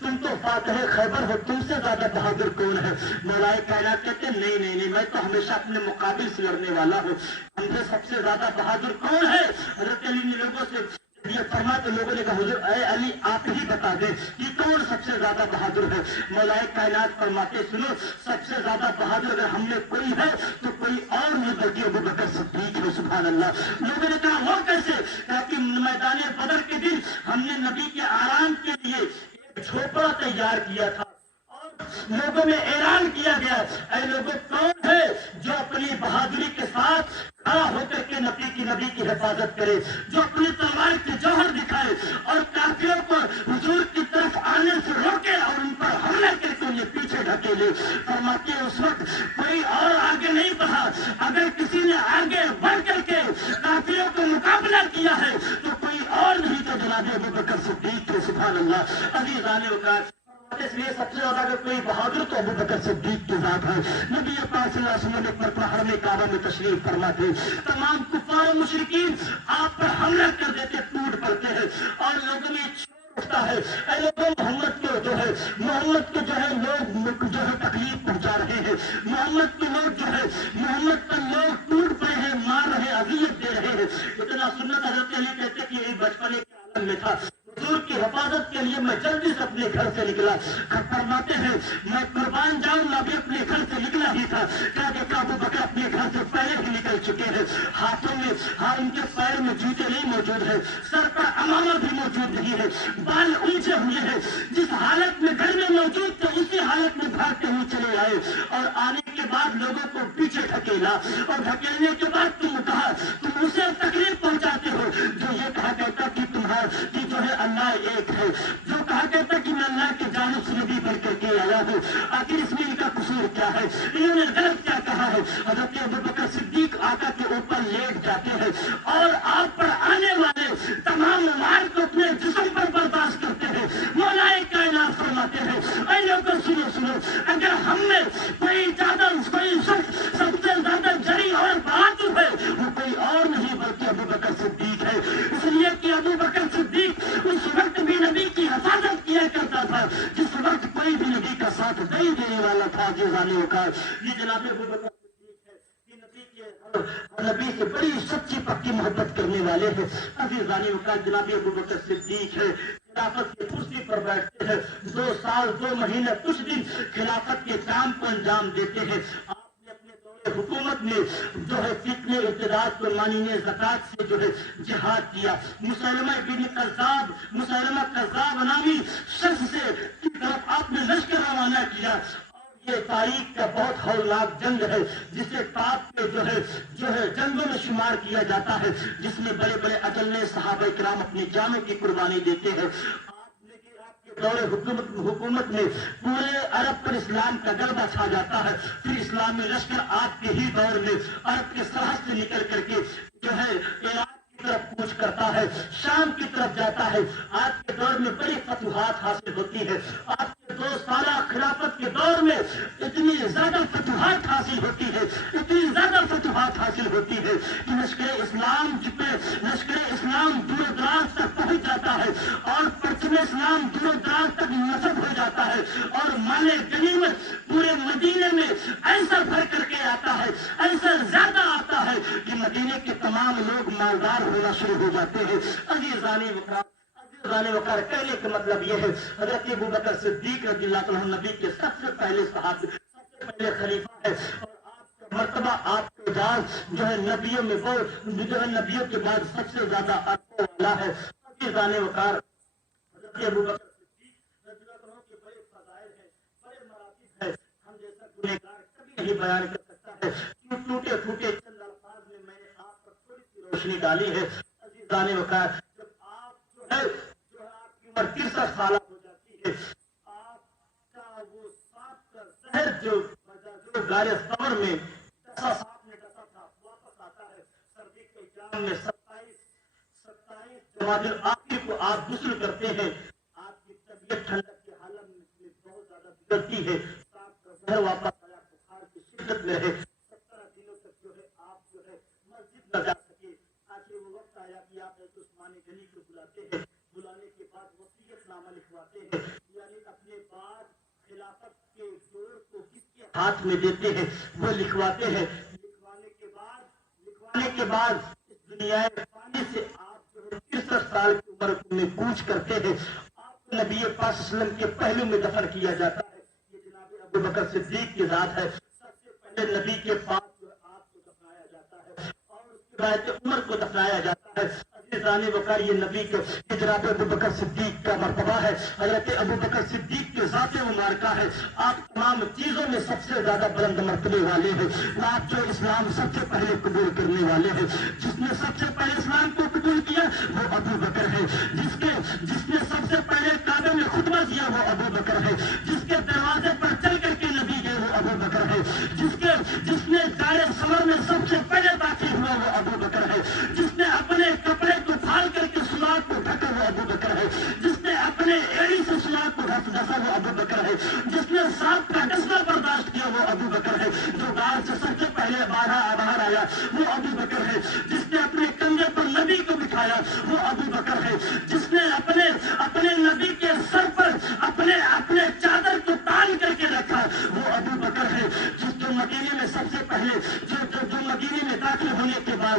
تم تو فاتح خیبر ہو، تم سے زیادہ بہادر کون ہے؟ مولا کائنات کہتے ہیں نہیں میں تو ہمیشہ اپنے مقابل سے لڑنے والا ہوں، ہم سے سب سے زیادہ بہادر کون ہے؟ حضرت علی نے لوگوں سے یہ فرما تو لوگوں نے کہا حضور اے علی آپ ہی بتا دیں کہ کون سب سے زیادہ بہادر ہے؟ مولا کائنات فرماتے سنو سب سے زیادہ بہادر اگر ہم نے کوئی ہے تو کوئی اور نہیں بلکہ ابو بکر صدیق ہے۔ سبحان اللہ۔ لوگوں نے کہا وہ کیسے؟ کہا کہ میدان بدر کے دن ہم نے نبی کے آرام کے لیے جھوپڑا تیار کیا تھا اور لوگوں میں اعلان کیا گیا اے لوگوں کون ہے جو اپنی بہادری کے ساتھ کھڑا ہو کر کے نبی کی حفاظت کرے، جو اپنی تلوار کی جوہر دکھائے اور کافروں کو حضور کی طرف آنے سے روکے اور ان پر حملہ کر کے انہیں پیچھے ڈھکیلے۔ فرماتے ہیں اس وقت کوئی اور آگے نہیں بڑھا، اگر کسی نے آگے بڑھ کر کے کافروں کو مقابلہ کیا ہے تو کوئی اور نہیں تو جناب ابو بکر صدیق ہے۔ سبحان اللہ۔ عزیزان وقار، اس لیے سب سے زیادہ اگر کوئی بہادر تو ابو بکر صدیق کی ذات ہے۔ نبی پاک صلی اللہ علیہ وسلم ایک مرتبہ حرم کعبہ میں تشریف فرما تھے، تمام کفار و مشرکین آپ پر حملہ کر دیتے، ٹوٹ پڑتے ہیں اور لوگوں میں اٹھتا ہے اے لوگوں محمد کو جو ہے لوگ جو ہے تکلیف پہنچا رہے ہیں، محمد کے لوگ جو ہے محمد پر لوگ ٹوٹ پڑے ہیں، مار رہے اذیت دے رہے ہیں۔ اتنا سنت حضرت علی کہتے کہ یہ بچپنے کے عالم میں تھا، حضور کی حفاظت کے لیے میں جلدی سے اپنے گھر سے نکلا. فرماتے ہیں میں قربان جاؤں میں ابھی اپنے گھر سے نکلا ہی تھا, کیا دیکھا ابو بکر اپنے گھر سے پہلے ہی نکل چکے ہیں. ہاتھوں میں ان کے پیر میں جوتے نہیں موجود ہے, سر پر امامہ بھی موجود نہیں ہے, بال اونچے ہوئے ہیں. جس حالت میں گھر میں موجود تھے اسی حالت میں بھاگتے ہوئے چلے آئے, اور آنے کے بعد لوگوں کو پیچھے ڈھکیلا, اور ڈھکیلنے کے بعد تم کہا تم اسے تکلیف پہنچاتے ہو جو یہ کہا کرتا کہ تمہارا جو ہے اللہ ایک ہے, جو کہا کرتا کہ میں اللہ کی جانب سے نبی بن کر کے آیا ہوں. آخر اس میں ان کا قصور کیا ہے, انہوں نے غلط کیا کہا ہے. حضرت ابوبکر صدیق آقا کے اوپر لیٹ جاتے ہیں اور آپ پر آنے والے تمام وار کو اپنے جسم پر برداشت کرتے ہیں. مولا کائنات فرماتے ہیں اے لوگوں سنو, اگر ہم میں کوئی شخص سب سے زیادہ جری اور بہادر ہے وہ کوئی اور نہیں بلکہ ابوبکر صدیق ہے. اس لیے کہ ابوبکر صدیق اس وقت بھی نبی کی حفاظت کیا کرتا تھا جس وقت کوئی بھی نبی کا ساتھ نہیں دینے والا تھا. یہ جناب ابوبکر نبی سے بڑی سچی پکی محبت کرنے والے ہیں. عزیزان وقار جناب ابوبکر صدیق ہے, خلافت کی کرسی پر بیٹھتے ہیں, 2 سال 2 مہینے کچھ دن خلافت کے کام کو انجام دیتے ہیں. آپ نے اپنے دور حکومت میں جو ہے فتنے ارتداد کو ماننے زکات سے جو ہے جہاد کیا. مسلمہ قذاب نامی شخص سے کی طرف آپ نے لشکر روانہ کیا. یہ تاریخ کا بہت ہولناک جنگ ہے جسے ٹاپ کے جو ہے جنگوں میں شمار کیا جاتا ہے, جس میں بڑے بڑے اجلے صحابہ کرام اپنی جانوں کی قربانی دیتے ہیں. آپ کے دور حکومت میں پورے عرب پر اسلام کا غلبہ چھا جاتا ہے. پھر اسلامی لشکر آپ کے ہی دور میں عرب کے سرحد سے نکل کر کے جو ہے عراق کی طرف کوچ کرتا ہے, شام کی طرف جاتا ہے. آپ کے دور میں بڑی فتوحات حاصل ہوتی ہے. آپ کے 2 سالہ خلافت کے دور میں اتنی زیادہ فتوحات حاصل ہوتی ہے کہ لشکر اسلام دور دراز تک پہنچ جاتا ہے اور پرچم اسلام دور دراز تک نصب ہو جاتا ہے, اور مال غنیمت پورے مدینے میں ایسا بھر کر کے آتا ہے, ایسا زیادہ آتا ہے کہ مدینے کے تمام لوگ مالدار ہونا شروع ہو جاتے ہیں. عزیزان وقار کہنے کا مطلب یہ ہے حضرت ابوبکر صدیق رضی اللہ عنہ نبی کے سب سے پہلے صحابی, سب سے پہلے خلیفہ ہے, اور آپ کا مرتبہ آپ کے اعزاز جو ہے نبیوں میں جو ہے نبیوں کے بعد سب سے زیادہ آنے والا ہے. عزیزان وقار حضرت ابوبکر صدیق رضی اللہ عنہ کے بڑے فضائل ہیں, بڑے مراتب ہیں. ہم جیسا گنہگار کبھی نہیں بیان کر سکتا ہے. ٹوٹے پھوٹے چند الفاظ میں میں نے آپ پر تھوڑی سی روشنی ڈالی ہے. عزیزان وقار جب آپ جو ہے آپ کی عمر 63 سالہ ہو جاتی ہے, آپ کا وہ سانپ کا زہر جو غار ثور میں سانپ نے ڈسا تھا واپس آتا ہے. سردی کے ایام میں 27 جمادی الآخر کو آپ غسل کرتے ہیں, آپ کی طبیعت ٹھنڈک کی حالت میں بہت زیادہ بگڑتی ہے. سانپ کا زہر واپس آیا, بخار کی شدت میں رہے, 17 دنوں تک جو ہے آپ جو ہے مسجد نہ جا سکے. آخر وہ وقت آیا کہ آپ عثمان غنی کو بلاتے ہیں, بلانے کے بعد وصیت نامہ لکھواتے ہیں, یعنی اپنے بعد خلافت کے دور کو کس کے ہاتھ میں دیتے ہیں وہ لکھواتے ہیں. لکھوانے کے بعد اس دنیا فانی سے آپ جو ہے 63 سال کی عمر میں کوچ کرتے ہیں. آپ کو نبی پاک صلی اللہ علیہ وسلم کے پہلو میں دفن کیا جاتا ہے. یہ جناب ابوبکر صدیق کی ذات ہے. سب سے پہلے نبی کے پاس جو آپ کو دفنایا جاتا ہے اور اس کے بعد عمر کو دفنایا جاتا ہے. عزیزان وقار یہ نبی کے جناب ابوبکر صدیق کا مرتبہ ہے. حضرت ابوبکر صدیق کے ذات مبارکہ ہے. آپ تمام چیزوں میں سب سے زیادہ بلند مرتبے والے ہیں. آپ جو اسلام سب سے پہلے قبول کرنے والے ہیں, جس نے سب سے پہلے اسلام کو قبول کیا وہ ابوبکر ہے. جس نے سب سے پہلے کعبے میں خطبہ دیا وہ ابوبکر ہے. جس کے دروازے پر چل کر کے نبی گئے وہ ابوبکر ہے. جس نے غار ثور میں سب سے پہلے داخل ہوا وہ ابوبکر ہے. جس نے اپنے کپڑے کو پھاڑ کر کے سلاخ کو ڈھکا وہ ابوبکر ہے. جس نے اپنے ایڑی سے سلاخ کو ڈھسا وہ ابوبکر ہے. جس نے سانپ کا ڈسنا برداشت کیا وہ ابوبکر ہے. جو غار سے سب سے پہلے باہر آیا وہ ابوبکر ہے. جس نے اپنے کندھے پر نبی کو بٹھایا وہ ابوبکر ہے. جس نے اپنے نبی کے سر پر اپنے چادر کو تان کر کے رکھا وہ ابوبکر ہے. جو مدینے میں سب سے پہلے جو مدینے میں داخل ہونے کے بعد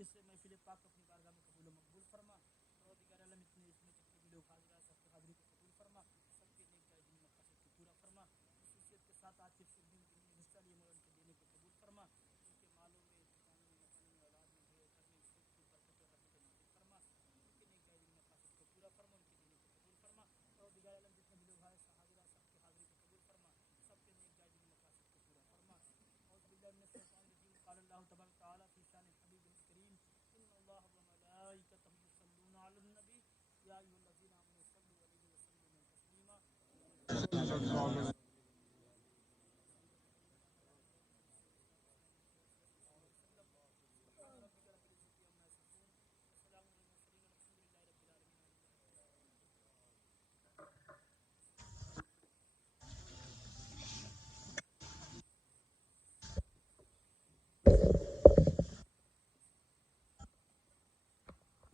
اس محفل پاک اپنی بارگاہ میں قبول و مقبول فرما اور دیگر علم اتنے اس میں جتنے بھی لوگ حاضر ہیں سب کی حاضری کو قبول فرما، سب کے نیک جائز مقاصد کو پورا فرما، خصوصیت کے ساتھ آج کے دن میں حصہ لیے مولا ان کے دینے کو قبول فرما، ان کے مالوں میں، ٹھکانوں میں، مکانوں میں، اولاد میں، گھر میں خوب خوب برکت اور رحمت نازل فرما، ان کے نیک جائز مقاصد کو پورا فرما، ان کے دینے کو قبول فرما اور دیگر علم جتنے بھی لوگ حاضر ہیں سب کی حاضری کو قبول فرما، سب کے نیک جائز مقاصد کو پورا فرما۔ اعوذ باللہ من الشیطان الرجیم، قال اللہ تبارک وتعالی فی شان الحبیب الکریم ان اللہ وملائکتہ یصلون علی النبی یا ایھا الذین آمنوا صلوا علیہ وسلموا تسلیما۔